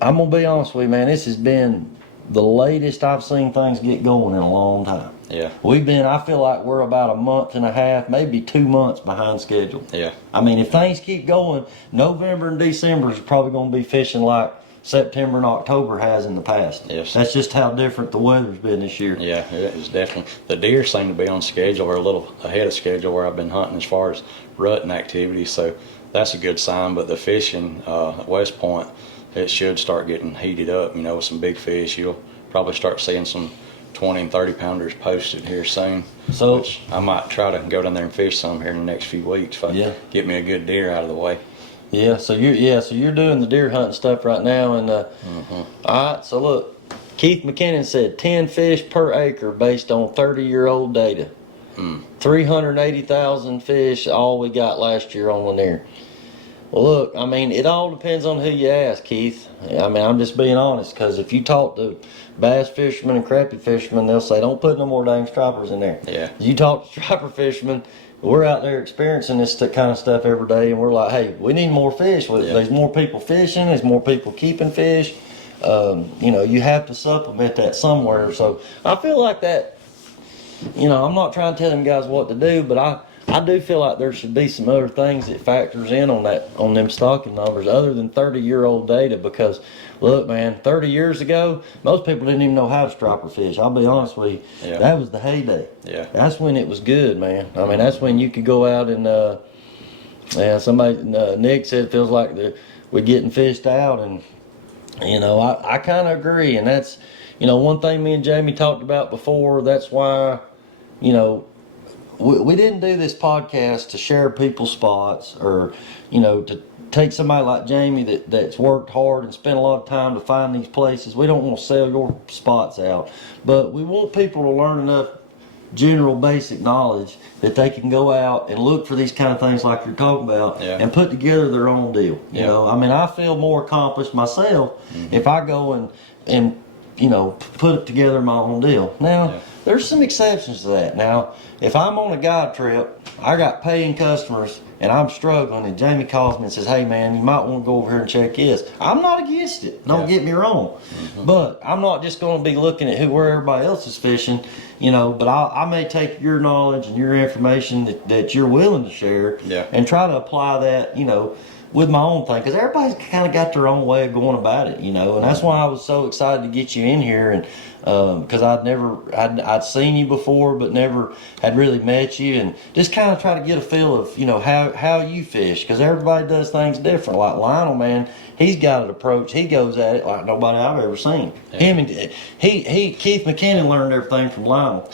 gonna be honest with you, man. This has been the latest I've seen things get going in a long time. Yeah. I feel like we're about a month and a half, maybe 2 months behind schedule. Yeah. I mean, if things keep going, November and December is probably going to be fishing like September and October has in the past. Yes. That's just how different the weather's been this year. Yeah, it is definitely. The deer seem to be on schedule or a little ahead of schedule where I've been hunting as far as rutting activity, so that's a good sign. But the fishing at West Point, it should start getting heated up, with some big fish. You'll probably start seeing some 20 and 30 pounders posted here soon. So which I might try to go down there and fish some here in the next few weeks if I get me a good deer out of the way. Yeah, so you're doing the deer hunting stuff right now, and all right. So look, Keith McKinnon said 10 fish per acre based on 30-year-old data. 380,000 fish, all we got last year on Lanier. Well, look, I mean, it all depends on who you ask, Keith. I mean, I'm just being honest, because if you talk to bass fishermen and crappie fishermen, they'll say, don't put no more dang stripers in there. Yeah. You talk to striper fishermen, we're out there experiencing this kind of stuff every day, and we're like, hey, we need more fish. There's more people fishing, there's more people keeping fish. You know, you have to supplement that somewhere. So I feel like that, you know, I'm not trying to tell them guys what to do, but I do feel like there should be some other things that factors in on them stocking numbers other than 30-year-old data, because look, man, 30 years ago, most people didn't even know how to striper fish. I'll be honest with you. Yeah. That was the heyday. Yeah. That's when it was good, man. I mean, that's when you could go out and somebody, Nick said it feels like we're getting fished out, and you know, I kind of agree. And that's, you know, one thing me and Jamie talked about before. That's why, you know, we didn't do this podcast to share people's spots, or, you know, to take somebody like Jamie that's worked hard and spent a lot of time to find these places. We don't want to sell your spots out, but we want people to learn enough general basic knowledge that they can go out and look for these kind of things like you're talking about, and put together their own deal. You know, I mean, I feel more accomplished myself if I go and you know, put together my own deal. Now, there's some exceptions to that. Now, if I'm on a guide trip, I got paying customers and I'm struggling, and Jamie calls me and says, hey man, you might want to go over here and check this. I'm not against it, don't get me wrong, but I'm not just going to be looking at where everybody else is fishing, you know, but I may take your knowledge and your information that you're willing to share, and try to apply that, you know, with my own thing, because everybody's kind of got their own way of going about it, you know, and that's why I was so excited to get you in here, and because I'd seen you before, but never had really met you, and just kind of try to get a feel of, you know, how you fish, because everybody does things different. Like Lionel, man, he's got an approach. He goes at it like nobody I've ever seen. Him and Keith McKinnon learned everything from Lionel.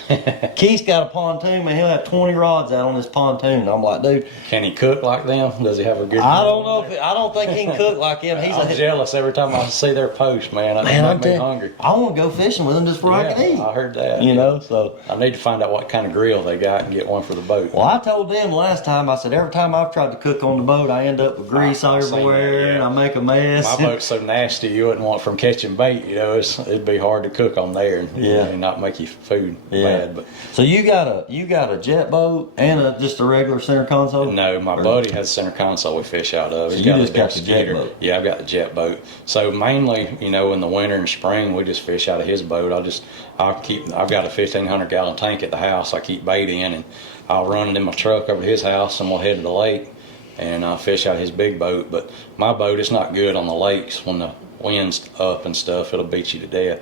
Keith's got a pontoon, man. He'll have 20 rods out on this pontoon. I'm like, dude, can he cook like them? Does he have a good? I don't know I don't think he can cook like him. I'm jealous every time I see their post, man. I'm hungry. I want to go fishing with him just for I can eat. I heard that. You know, so I need to find out what kind of grill they got and get one for the boat. Well, I told them last time, I said, every time I've tried to cook on the boat, I end up with grease everywhere, and I make a mess. My boat's so nasty, you wouldn't want from catching bait, you know, it'd be hard to cook on there and not make your food bad. But so you got a jet boat and just a regular center console? No, my buddy has a center console we fish out of. So you just got the jet boat? Yeah, I've got the jet boat. So mainly, you know, in the winter and spring, we just fish out of his boat. I've got a 1,500 gallon tank at the house. I keep bait in, and I'll run it in my truck over to his house, and we'll head to the lake, and I'll fish out his big boat. But my boat is not good on the lakes. When the wind's up and stuff, it'll beat you to death.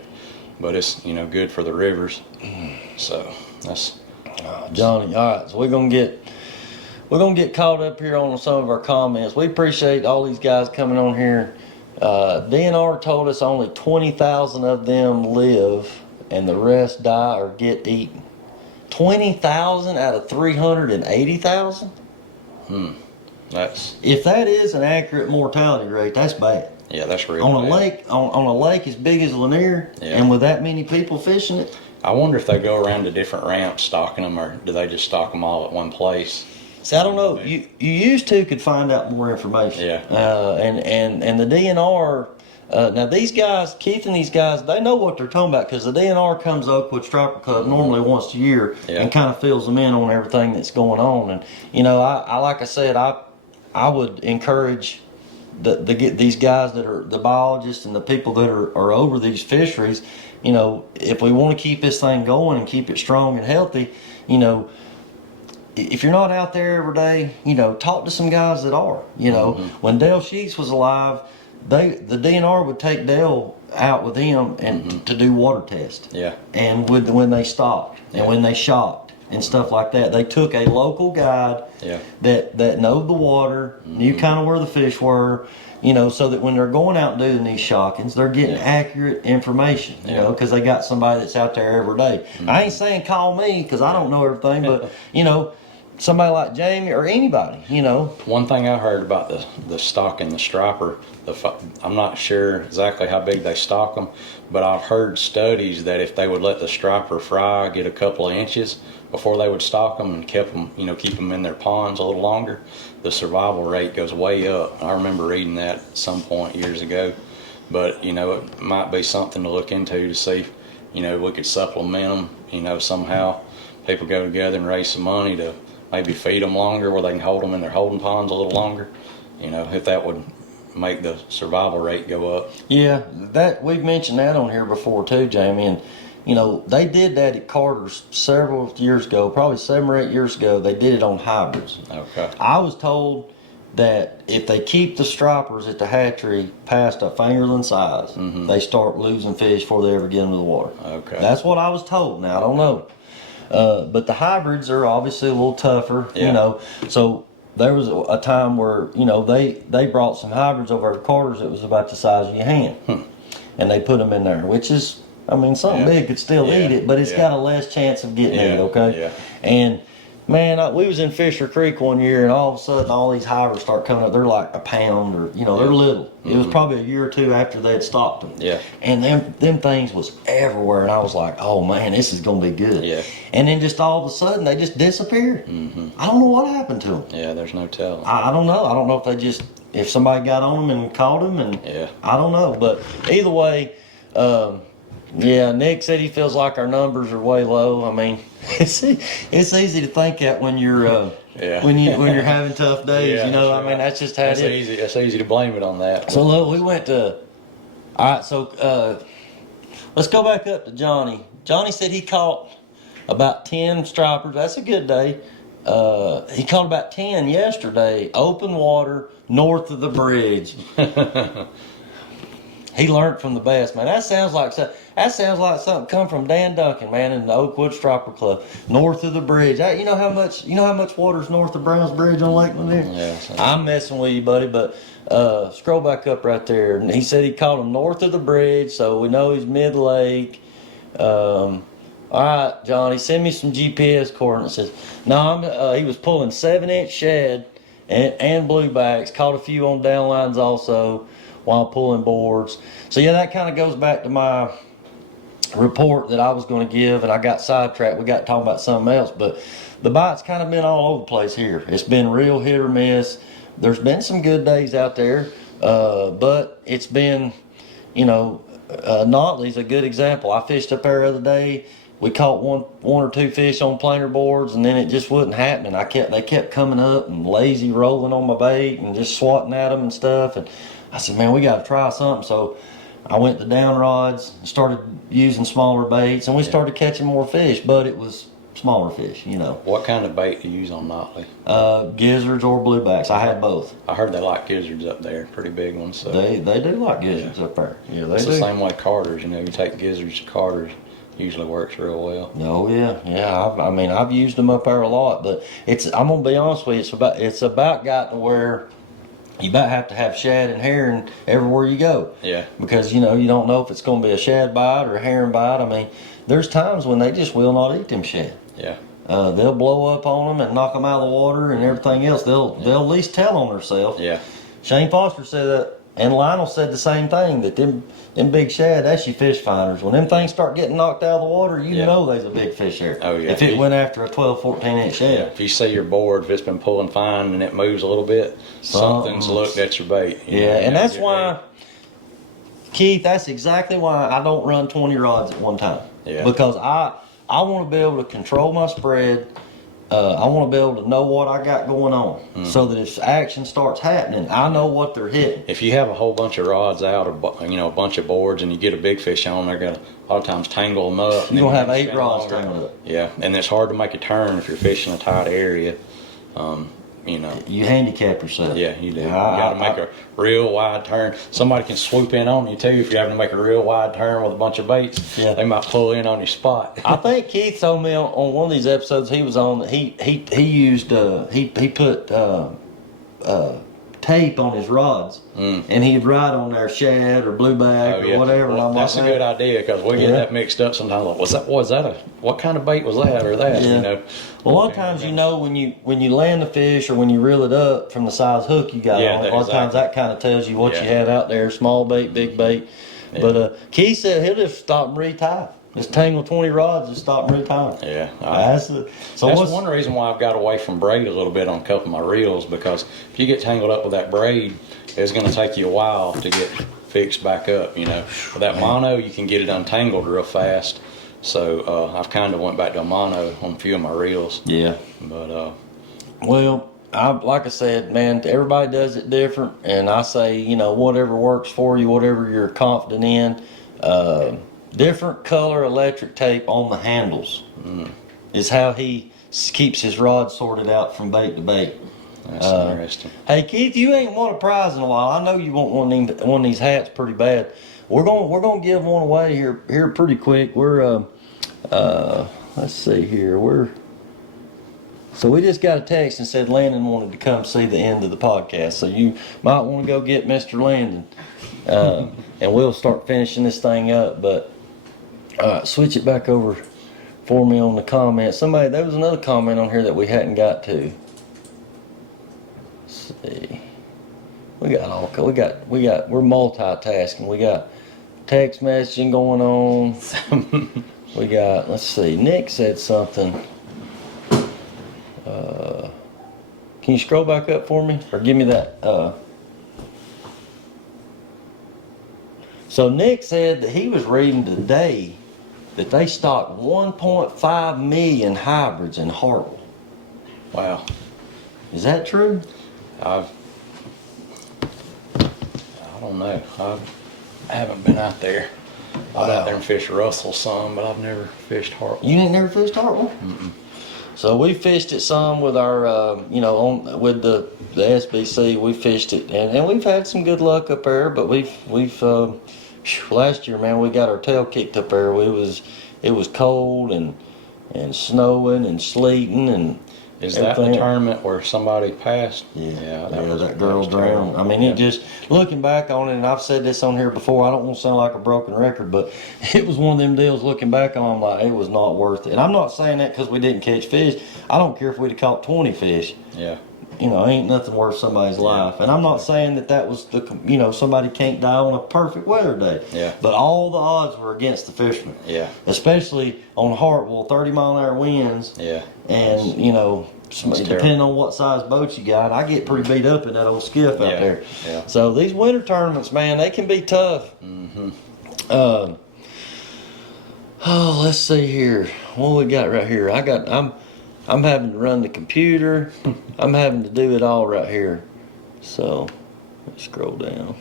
But it's, you know, good for the rivers. So that's Johnny. All right, so we're gonna get caught up here on some of our comments. We appreciate all these guys coming on here. DNR told us only 20,000 of them live, and the rest die or get eaten. 20,000 out of 380,000? If that is an accurate mortality rate, that's bad. Yeah, that's real on a bad. on a lake as big as Lanier, and with that many people fishing it. I wonder if they go around to different ramps stocking them, or do they just stock them all at one place? See, I don't know. You used to could find out more information. Yeah. And the DNR. Now these guys, Keith and these guys, they know what they're talking about, because the DNR comes up with Striper Club normally once a year and kind of fills them in on everything that's going on. And you know, I like I said, I would encourage these guys that are the biologists and the people that are over these fisheries. You know, if we want to keep this thing going and keep it strong and healthy, you know, if you're not out there every day, you know, talk to some guys that are. You know, when Dale Sheets was alive, the DNR would take Dale out with him and to do water tests. Yeah. And when they stopped and when they shocked and stuff like that, they took a local guide that knowed the water, knew kind of where the fish were, you know, so that when they're going out and doing these shockings, they're getting accurate information, you know, because they got somebody that's out there every day. I ain't saying call me, because I don't know everything, but, you know, somebody like Jamie or anybody, you know. One thing I heard about the stocking the striper, I'm not sure exactly how big they stock them, but I've heard studies that if they would let the striper fry get a couple of inches before they would stock them and keep them in their ponds a little longer, the survival rate goes way up. I remember reading that at some point years ago, but it might be something to look into to see if we could supplement them, somehow. People go together and raise some money to maybe feed them longer where they can hold them in their holding ponds a little longer, if that would make the survival rate go up. Yeah, that we've mentioned that on here before too, Jamie, and they did that at Carter's several years ago, probably 7 or 8 years ago. They did it on hybrids. Okay. I was told that if they keep the stripers at the hatchery past a fingerling size, they start losing fish before they ever get into the water. Okay. That's what I was told. Now I don't know, but the hybrids are obviously a little tougher, So there was a time where they brought some hybrids over to Carter's that was about the size of your hand, and they put them in there, which is, something big could still eat it, but it's got a less chance of getting it. Okay. Yeah. And man, we was in Fisher Creek one year, and all of a sudden, all these hybrids start coming up. They're like a pound, or they're little. It was probably a year or two after they had stopped them. Yeah. And them things was everywhere, and I was like, oh man, this is gonna be good. Yeah. And then just all of a sudden, they just disappeared. I don't know what happened to them. Yeah, there's no telling. I don't know. I don't know if somebody got on them and caught them, and I don't know. But either way. Yeah, Nick said he feels like our numbers are way low. It's easy to think that when you're when you're having tough days. Sure. That's just how it is. Easy. It's easy to blame it on that. So look, we went to. All right, so let's go back up to Johnny. Johnny said he caught about 10 stripers. That's a good day. He caught about 10 yesterday, open water north of the bridge. He learned from the best, man. That sounds like something come from Dan Duncan, man, in the Oakwood Striper Club, north of the bridge. You know how much water's north of Brown's Bridge on Lakeland there? Yeah. I'm messing with you, buddy, but scroll back up right there. And he said he caught him north of the bridge, so we know he's mid-lake. All right, Johnny, send me some GPS coordinates. No, he was pulling 7-inch shad and bluebacks. Caught a few on downlines also while pulling boards. So yeah, that kind of goes back to my report that I was going to give, and I got sidetracked. We got talking about something else, but the bite's kind of been all over the place here. It's been real hit or miss. There's been some good days out there, but it's been, Notley's a good example. I fished up there the other day. We caught one or two fish on planer boards, and then it just wasn't happening. They kept coming up and lazy rolling on my bait and just swatting at them and stuff. And I said, man, we got to try something. So I went to down rods and started using smaller baits, and we started catching more fish, but it was smaller fish, What kind of bait do you use on Notley? Gizzards or bluebacks. I had both. I heard they like gizzards up there, pretty big ones. So They do like gizzards up there. Yeah, they it's do. the same way Carter's. You take gizzards to Carter's. Usually works real well. Oh yeah. I've used them up there a lot, but I'm gonna be honest with you. It's about got to where you about have to have shad and herring everywhere you go. Yeah. Because you don't know if it's gonna be a shad bite or a herring bite. There's times when they just will not eat them shad. Yeah. They'll blow up on them and knock them out of the water and everything else. They'll at least tell on themselves. Yeah. Shane Foster said that, and Lionel said the same thing, that them big shad, that's your fish finders. When them things start getting knocked out of the water, you know there's a big fish there. Oh, yeah. If it went after a 12, 14-inch shad. Yeah. If you see your board, if it's been pulling fine and it moves a little bit, something's looked at your bait. And that's why, Keith, that's exactly why I don't run 20 rods at one time. Yeah. Because I want to be able to control my spread. I want to be able to know what I got going on, so that if action starts happening, I know what they're hitting. If you have a whole bunch of rods out, or a bunch of boards, and you get a big fish on, they're gonna a lot of times tangle them up. You're gonna have 8 rods tangled up. Yeah, and it's hard to make a turn if you're fishing a tight area. You handicap yourself. Yeah, you do. You got to make a real wide turn. Somebody can swoop in on you too if you're having to make a real wide turn with a bunch of baits. Yeah, they might pull in on your spot. I think Keith told me on one of these episodes he was on that he used he put tape on his rods, and he'd ride on there shad or blueback or whatever. Well, and I'm that's like, a good idea because we get that mixed up sometimes. Like, what kind of bait was that or that? Yeah. You know. Well, a lot of times, you know, when you land the fish or when you reel it up from the size hook you got on, a lot of times that kind of tells you what you had out there, small bait, big bait. Yeah. But Keith said he'll just stop and retie. Just tangle 20 rods and stop and retie. Yeah. That's one reason why I've got away from braid a little bit on a couple of my reels, because if you get tangled up with that braid, it's going to take you a while to get fixed back up, you know. With that mono, you can get it untangled real fast. So I've kind of went back to a mono on a few of my reels. Yeah. But well, like I said, man, everybody does it different, and I say, you know, whatever works for you, whatever you're confident in. Different color electric tape on the handles is how he keeps his rod sorted out from bait to bait. That's interesting. Hey Keith, you ain't won a prize in a while. I know you want one of these hats pretty bad. We're gonna give one away here pretty quick. We're let's see here. So we just got a text and said Landon wanted to come see the end of the podcast. So you might want to go get Mr. Landon, and we'll start finishing this thing up. But switch it back over for me on the comment. There was another comment on here that we hadn't got to. Let's see. We're multitasking. We got text messaging going on. We got, let's see, Nick said something. Can you scroll back up for me? Or give me that, So Nick said that he was reading today that they stocked 1.5 million hybrids in Hartwell. Wow. Is that true? I don't know. I haven't been out there. I've been out there and fished Russell some, but I've never fished Hartwell. You ain't never fished Hartwell? Mm-mm. So we fished it some with our, with the SBC. We fished it, and we've had some good luck up there. But we've last year, man, we got our tail kicked up there. It was cold and snowing and sleeting and. Is that the tournament where somebody passed? Yeah, that girl drowned. I mean, it just, looking back on it, and I've said this on here before, I don't want to sound like a broken record, but it was one of them deals looking back on, I'm like, it was not worth it. And I'm not saying that because we didn't catch fish. I don't care if we'd have caught 20 fish. Yeah. You know, ain't nothing worth somebody's life. And I'm not saying that was somebody can't die on a perfect weather day. Yeah. But all the odds were against the fishermen. Yeah. Especially on Hartwell, 30-mile-an-hour winds. Yeah. And, depending on what size boat you got, I get pretty beat up in that old skiff out there. Yeah. So these winter tournaments, man, they can be tough. Mm-hmm. Let's see here. What we got right here? I'm having to run the computer. I'm having to do it all right here. So let's scroll down.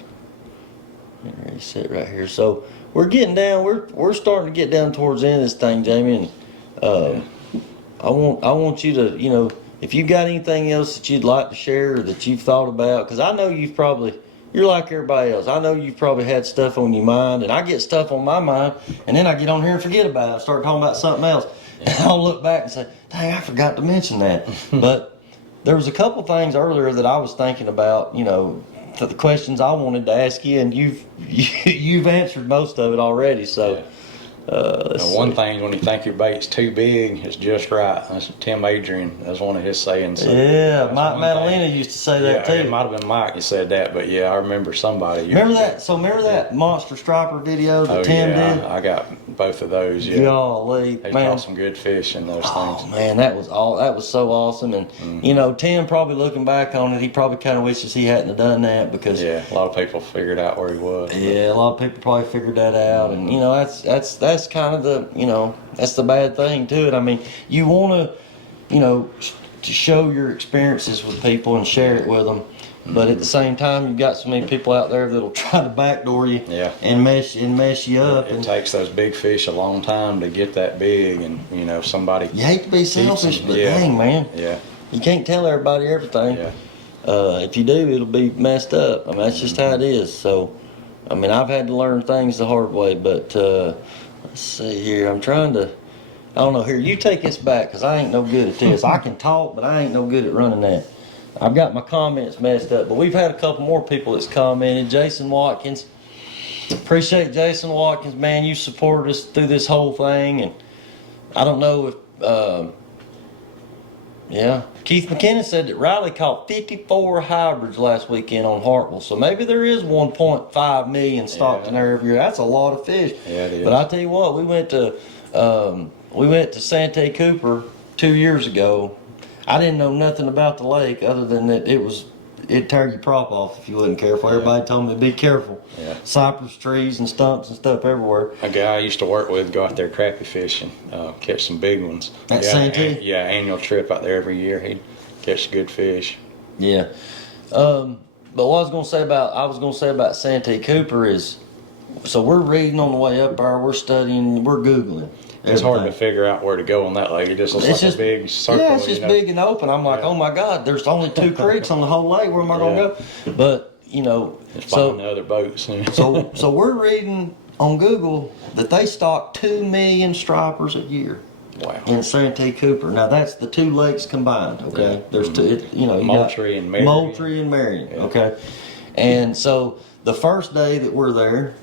There, sit right here. So we're getting down. We're starting to get down towards the end of this thing, Jamie. And I want you to, if you got anything else that you'd like to share or that you've thought about, because I know you're like everybody else. I know you've probably had stuff on your mind, and I get stuff on my mind, and then I get on here and forget about it. I start talking about something else, and I'll look back and say, dang, I forgot to mention that. But there was a couple things earlier that I was thinking about, to the questions I wanted to ask you, and you've answered most of it already. So. One thing, when you think your bait's too big, it's just right. That's Tim Adrian. That's one of his sayings. So yeah, Mike Madalena used to say that too. It might have been Mike that said that, but yeah, I remember somebody. Remember that monster striper video that Tim did? I got both of those. Yeah, golly, they man, caught some good fish in those things. Oh man, that was so awesome. And Tim, probably looking back on it, he probably kind of wishes he hadn't have done that, because a lot of people figured out where he was. Yeah, a lot of people probably figured that out, and that's kind of the that's the bad thing to it. I mean, you want to show your experiences with people and share it with them, but at the same time, you've got so many people out there that'll try to backdoor you and mess you up. It takes those big fish a long time to get that big, and somebody. You hate to be selfish, but dang, man, you can't tell everybody everything. If you do, it'll be messed up. I mean, that's just how it is. So, I mean, I've had to learn things the hard way, but let's see here. I'm trying to, I don't know, here, you take this back, because I ain't no good at this. I can talk, but I ain't no good at running that. I've got my comments messed up, but we've had a couple more people that's commented. Jason Watkins. Appreciate Jason Watkins, man. You supported us through this whole thing, and I don't know if, Keith McKinnon said that Riley caught 54 hybrids last weekend on Hartwell, so maybe there is 1.5 million stocked in there every year. That's a lot of fish. Yeah, it is. But I tell you what, we went to Santee Cooper 2 years ago. I didn't know nothing about the lake other than that it'd tear your prop off if you wasn't careful. Everybody told me to be careful. Yeah. Cypress trees and stumps and stuff everywhere. A guy I used to work with go out there crappie fishing, catch some big ones. At Santee? Yeah, annual trip out there every year. He'd catch good fish. Yeah. But what I was gonna say about Santee Cooper is, so we're reading on the way up there, we're studying, we're Googling. It's hard to figure out where to go on that lake. It just looks like a big circle. Yeah, it's just big and open. I'm like, oh my God, there's only 2 creeks on the whole lake. Where am I gonna go? But It's behind the other boats. so we're reading on Google that they stock 2 million stripers a year. Wow. In Santee Cooper. Now that's the 2 lakes combined. Okay, Yeah. there's 2. Moultrie and Marion. Moultrie and Marion. Yeah. Okay, and so the first day that we're there,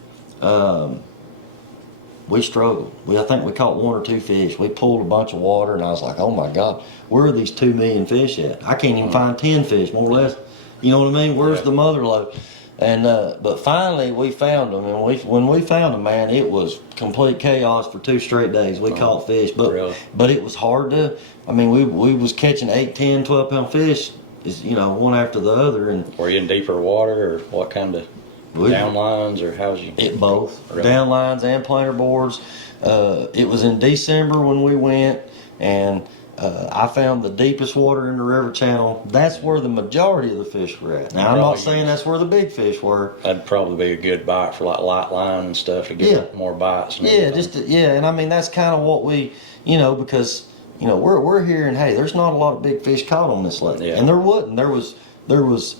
we struggled. I think we caught 1 or 2 fish. We pulled a bunch of water, and I was like, oh my God, where are these 2 million fish at? I can't even find 10 fish, more or less. You know what I mean? Where's the mother lode? And but finally we found them, and when we found them, man, it was complete chaos for 2 straight days. We caught fish, but Really? but it was hard to. I mean, we was catching 8, 10, 12 pound fish, one after the other, and Were you in deeper water, or what kind of down lines, or how's you? it both Really? down lines and planer boards. It was in December when we went, and I found the deepest water in the river channel. That's where the majority of the fish were at. Now I'm not saying that's where the big fish were. That'd probably be a good bite for like light line and stuff to get more bites. And everything. And I mean that's kind of what we, because we're hearing, hey, there's not a lot of big fish caught on this lake, and there wasn't. There was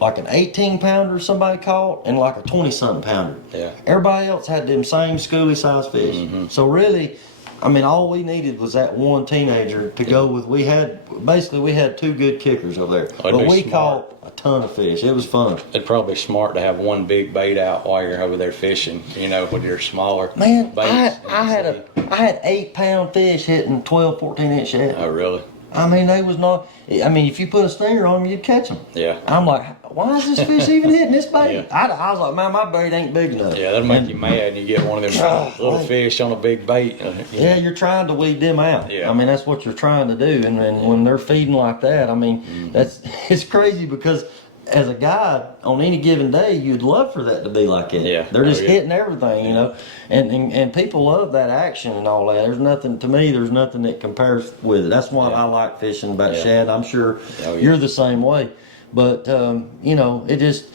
like an 18 pounder somebody caught and like a 20 something pounder. Yeah. Everybody else had them same schoolie size fish. Mm-hmm. So really, I mean, all we needed was that one teenager to go with. We had 2 good kickers over there, but we caught a ton of fish. It was fun. It'd probably be smart to have one big bait out while you're over there fishing. With your smaller Man, baits. I had 8 pound fish hitting 12, 14 inch shad. Oh, really? I mean, they was not. I mean, if you put a stinger on them, you'd catch them. Yeah. I'm like, why is this fish even hitting this bait? Yeah. I was like, man, my bait ain't big enough. Yeah, that'll make you mad, and you get one of them little fish on a big bait. Yeah, you're trying to weed them out. Yeah. I mean, that's what you're trying to do. And when they're feeding like that, I mean, it's crazy because as a guide, on any given day, you'd love for that to be like that. Yeah. They're just hitting everything, and people love that action and all that. There's nothing that compares with it. That's why I like fishing about shad. I'm sure you're the same way. But, it just,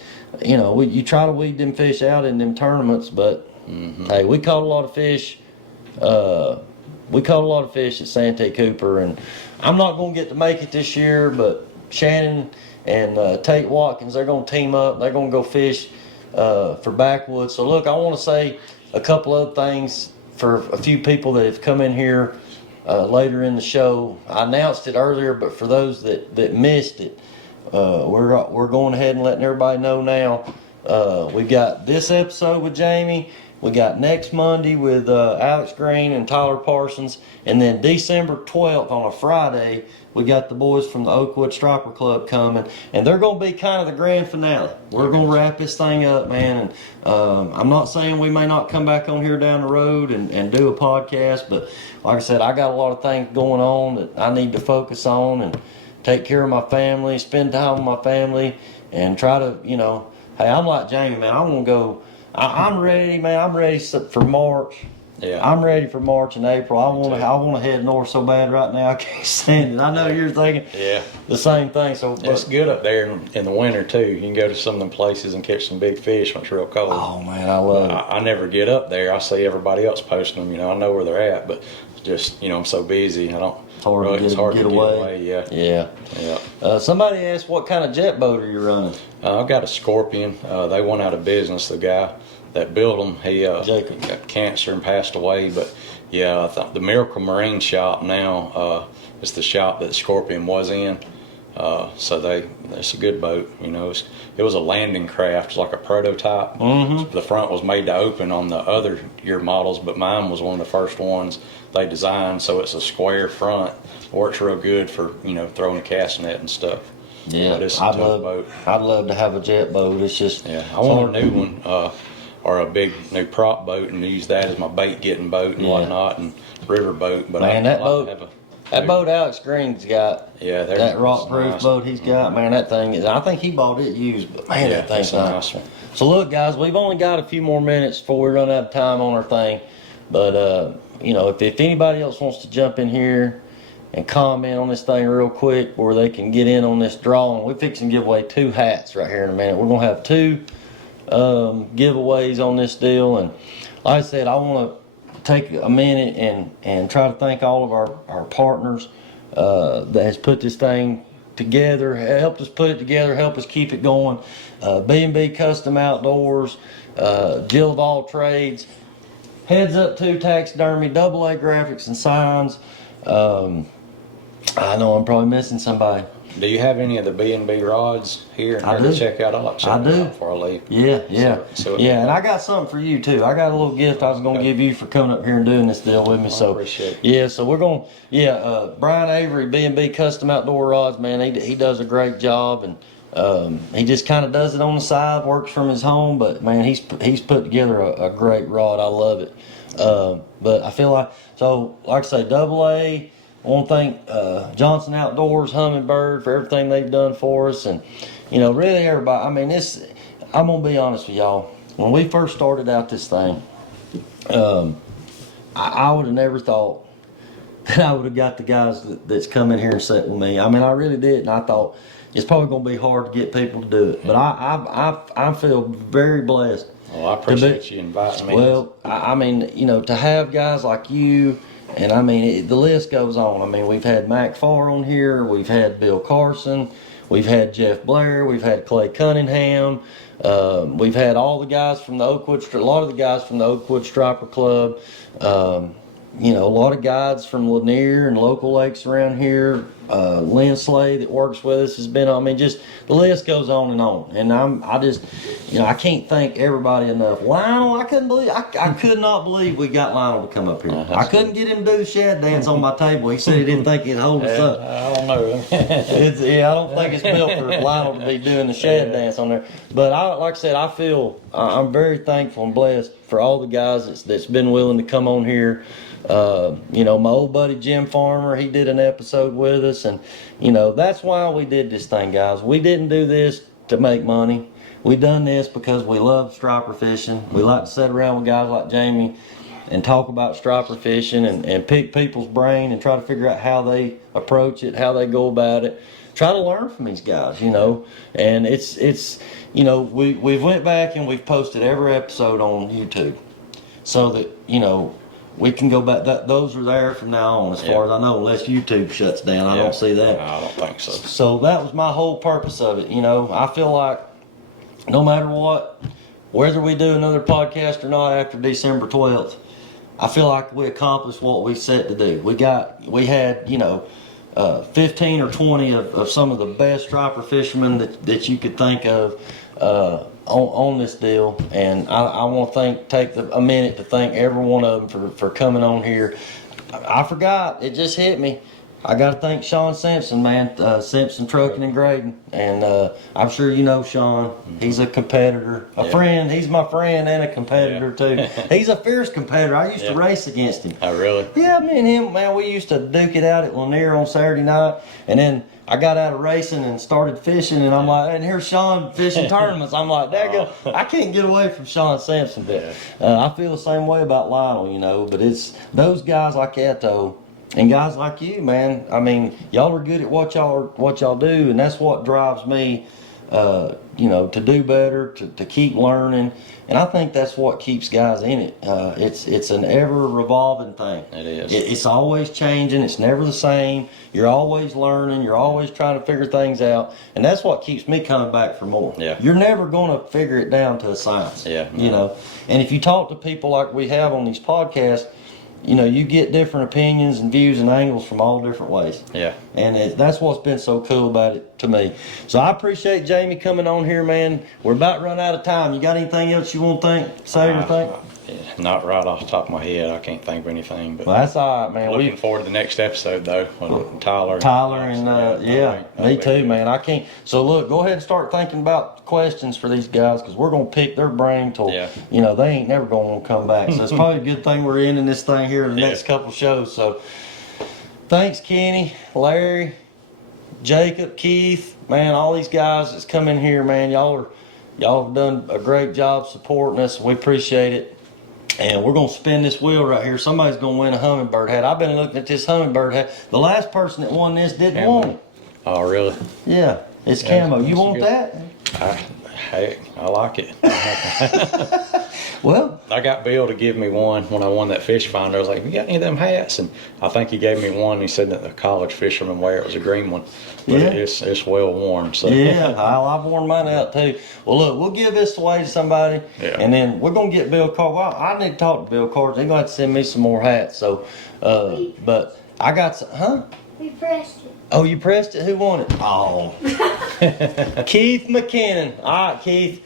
you try to weed them fish out in them tournaments, but hey, we caught a lot of fish. We caught a lot of fish at Santee Cooper, and I'm not going to get to make it this year, but Shannon and Tate Watkins, they're going to team up. They're going to go fish for Backwoods. So look, I want to say a couple other things for a few people that have come in here later in the show. I announced it earlier, but for those that missed it, we're going ahead and letting everybody know now. We've got this episode with Jamie. We got next Monday with Alex Green and Tyler Parsons. And then December 12th on a Friday, we got the boys from the Oakwood Striper Club coming. And they're going to be kind of the grand finale. We're going to wrap this thing up, man. And I'm not saying we may not come back on here down the road and do a podcast. But like I said, I got a lot of things going on that I need to focus on and take care of my family, spend time with my family, and try to, hey, I'm like Jamie, man. I want to go. I'm ready, man. I'm ready for March. Yeah. I'm ready for March and April. I want to head north so bad right now. I can't stand it. I know you're thinking the same thing. So it's good up there in the winter too. You can go to some of them places and catch some big fish when it's real cold. Oh man, I love it. I never get up there. I see everybody else posting them. I know where they're at, but just I'm so busy. I don't. It's hard to get away. Yeah. Somebody asked what kind of jet boat are you running? I've got a Scorpion. They went out of business. The guy that built them, he got cancer and passed away. But yeah, I thought the Miracle Marine shop now is the shop that Scorpion was in. So it's a good boat. You know, it was a landing craft, it's like a prototype. Mm-hmm. The front was made to open on the other year models, but mine was one of the first ones they designed. So it's a square front, works real good for throwing a cast net and stuff. Yeah, But it's a tough boat. I'd love to have a jet boat. It's just I want a new one, or a big new prop boat, and use that as my bait getting boat and whatnot, and river boat. But man, I'd like to have that boat Alex Green's got, that rock proof nice. boat he's got, man, that thing is, I think he bought it used, but man, that thing's that's a nice one. So look, guys, we've only got a few more minutes before we run out of time on our thing. But, if anybody else wants to jump in here and comment on this thing real quick, where they can get in on this drawing, we're fixing to give away 2 hats right here in a minute. We're going to have 2 giveaways on this deal. And like I said, I want to take a minute and try to thank all of our partners that has put this thing together, helped us put it together, helped us keep it going. B&B Custom Outdoors, Jill of All Trades, Heads Up 2 Taxidermy, AA Graphics and Signs. I know I'm probably missing somebody. Do you have any of the B&B rods here? I do. To check out. I'll like to check them out before I leave. Yeah. So And I got something for you too. I got a little gift I was going to give you for coming up here and doing this deal with me. So appreciate it. Yeah, so we're going. Brian Avery, B&B Custom Outdoor Rods, man. He does a great job, and he just kind of does it on the side, works from his home. But man, he's put together a great rod. I love it. But I feel like I say, AA. I want to thank Johnson Outdoors, Humminbird for everything they've done for us, and really everybody. I mean, I'm gonna be honest with y'all. When we first started out this thing, I would have never thought that I would have got the guys that's come in here and sat with me. I mean, I really did, and I thought it's probably gonna be hard to get people to do it. But I feel very blessed. Well, I appreciate you inviting me. Well, I mean, to have guys like you. And I mean, the list goes on. I mean, we've had Mac Farr on here, we've had Bill Carson, we've had Jeff Blair, we've had Clay Cunningham, we've had all the guys from the a lot of the guys from the Oakwood Striper Club, a lot of guides from Lanier and local lakes around here. Lynn Slade that works with us has been on. I mean, just the list goes on. And I can't thank everybody enough. Lionel, I could not believe we got Lionel to come up here. I couldn't get him to do the shed dance on my table. He said he didn't think he'd hold us up. I don't know. I don't think it's built for Lionel to be doing the shed dance on there. But like I said, I'm very thankful and blessed for all the guys that's been willing to come on here. My old buddy Jim Farmer, he did an episode with us, and that's why we did this thing, guys. We didn't do this to make money. We done this because we love striper fishing. We like to sit around with guys like Jamie and talk about striper fishing and pick people's brain and try to figure out how they approach it, how they go about it. Try to learn from these guys, and it's we've went back and we've posted every episode on YouTube so that we can go back. Those are there from now on, as far as I know, unless YouTube shuts down. I don't see that. No, I don't think so. So that was my whole purpose of it. I feel like no matter what, whether we do another podcast or not after December 12th, I feel like we accomplished what we set to do. We had 15 or 20 of some of the best striper fishermen that you could think of on this deal, and I want to take a minute to thank every one of them for coming on here. I forgot, it just hit me. I got to thank Sean Simpson, man, Simpson Trucking and Grading, and I'm sure you know Sean. He's a competitor, a friend. He's my friend and a competitor too. He's a fierce competitor. I used to race against him. Oh, really? Yeah, me and him, man, we used to duke it out at Lanier on Saturday night, and then I got out of racing and started fishing, and I'm like, and here's Sean fishing tournaments. I'm like, I can't get away from Sean Simpson. But I feel the same way about Lionel, but it's those guys like that, though, and guys like you, man. I mean, y'all are good at what y'all do, and that's what drives me, to do better, to keep learning. And I think that's what keeps guys in it. It's an ever revolving thing. It is. It's always changing. It's never the same. You're always learning. You're always trying to figure things out. And that's what keeps me coming back for more. Yeah. You're never going to figure it down to a science. Yeah. And if you talk to people like we have on these podcasts, you know, you get different opinions and views and angles from all different ways. Yeah. And that's what's been so cool about it to me. So I appreciate Jamie coming on here, man. We're about to run out of time. You got anything else you want to say or think? Not right off the top of my head. I can't think of anything. But Well, that's all right, man. looking forward to the next episode, though, with Tyler. Me too, man. I can't. So look, go ahead and start thinking about questions for these guys because we're gonna pick their brain till you know they ain't never gonna come back. So it's probably a good thing we're ending this thing here in the next couple shows. So thanks, Kenny, Larry, Jacob, Keith, man, all these guys that's come in here, man. Y'all have done a great job supporting us. We appreciate it. And we're going to spin this wheel right here. Somebody's going to win a hummingbird hat. I've been looking at this hummingbird hat. The last person that won this didn't want it. Oh, really? Yeah, it's camo. You want that? Hey, I like it. Well, I got Bill to give me one when I won that fish finder. I was like, "You got any of them hats?" And I think he gave me one. He said that the college fishermen wear. It was a green one, but it's well worn. So yeah, I've worn mine out too. Well, look, we'll give this away to somebody, and then we're gonna get Bill Carter. Well, I need to talk to Bill Carter. He's gonna have to send me some more hats. So, but I got some. Huh? We pressed it. Oh, you pressed it? Who won it? Oh. Keith McKinnon. All right, Keith.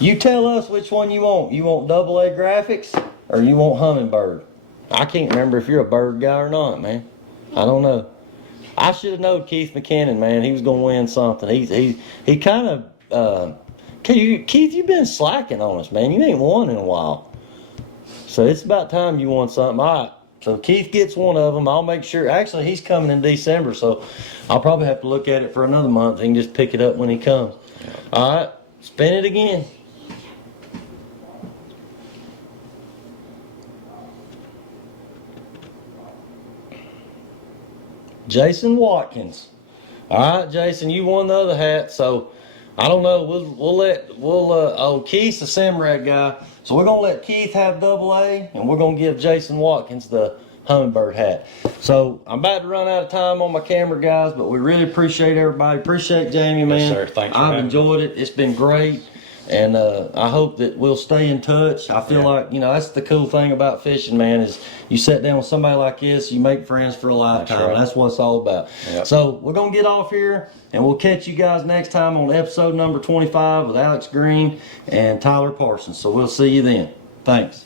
You tell us which one you want. You want AA graphics or you want hummingbird? I can't remember if you're a bird guy or not, man. I don't know. I should have known Keith McKinnon, man. He was going to win something. He kind of, Keith, you've been slacking on us, man. You ain't won in a while. So it's about time you won something. All right. So Keith gets one of them. I'll make sure. Actually, he's coming in December, so I'll probably have to look at it for another month. He can just pick it up when he comes. All right, spin it again. Jason Watkins. All right, Jason, you won the other hat, so I don't know. We'll Keith's the Simrad guy. So we're going to let Keith have AA, and we're going to give Jason Watkins the hummingbird hat. So I'm about to run out of time on my camera, guys, but we really appreciate everybody. Appreciate Jamie, man. Yes, sir. Thanks for having me. I've enjoyed it. It's been great. And I hope that we'll stay in touch. I feel like, you know, that's the cool thing about fishing, man, is you sit down with somebody like this, you make friends for a lifetime. That's what it's all about. Yep. So we're going to get off here, and we'll catch you guys next time on episode number 25 with Alex Green and Tyler Parsons. So we'll see you then. Thanks.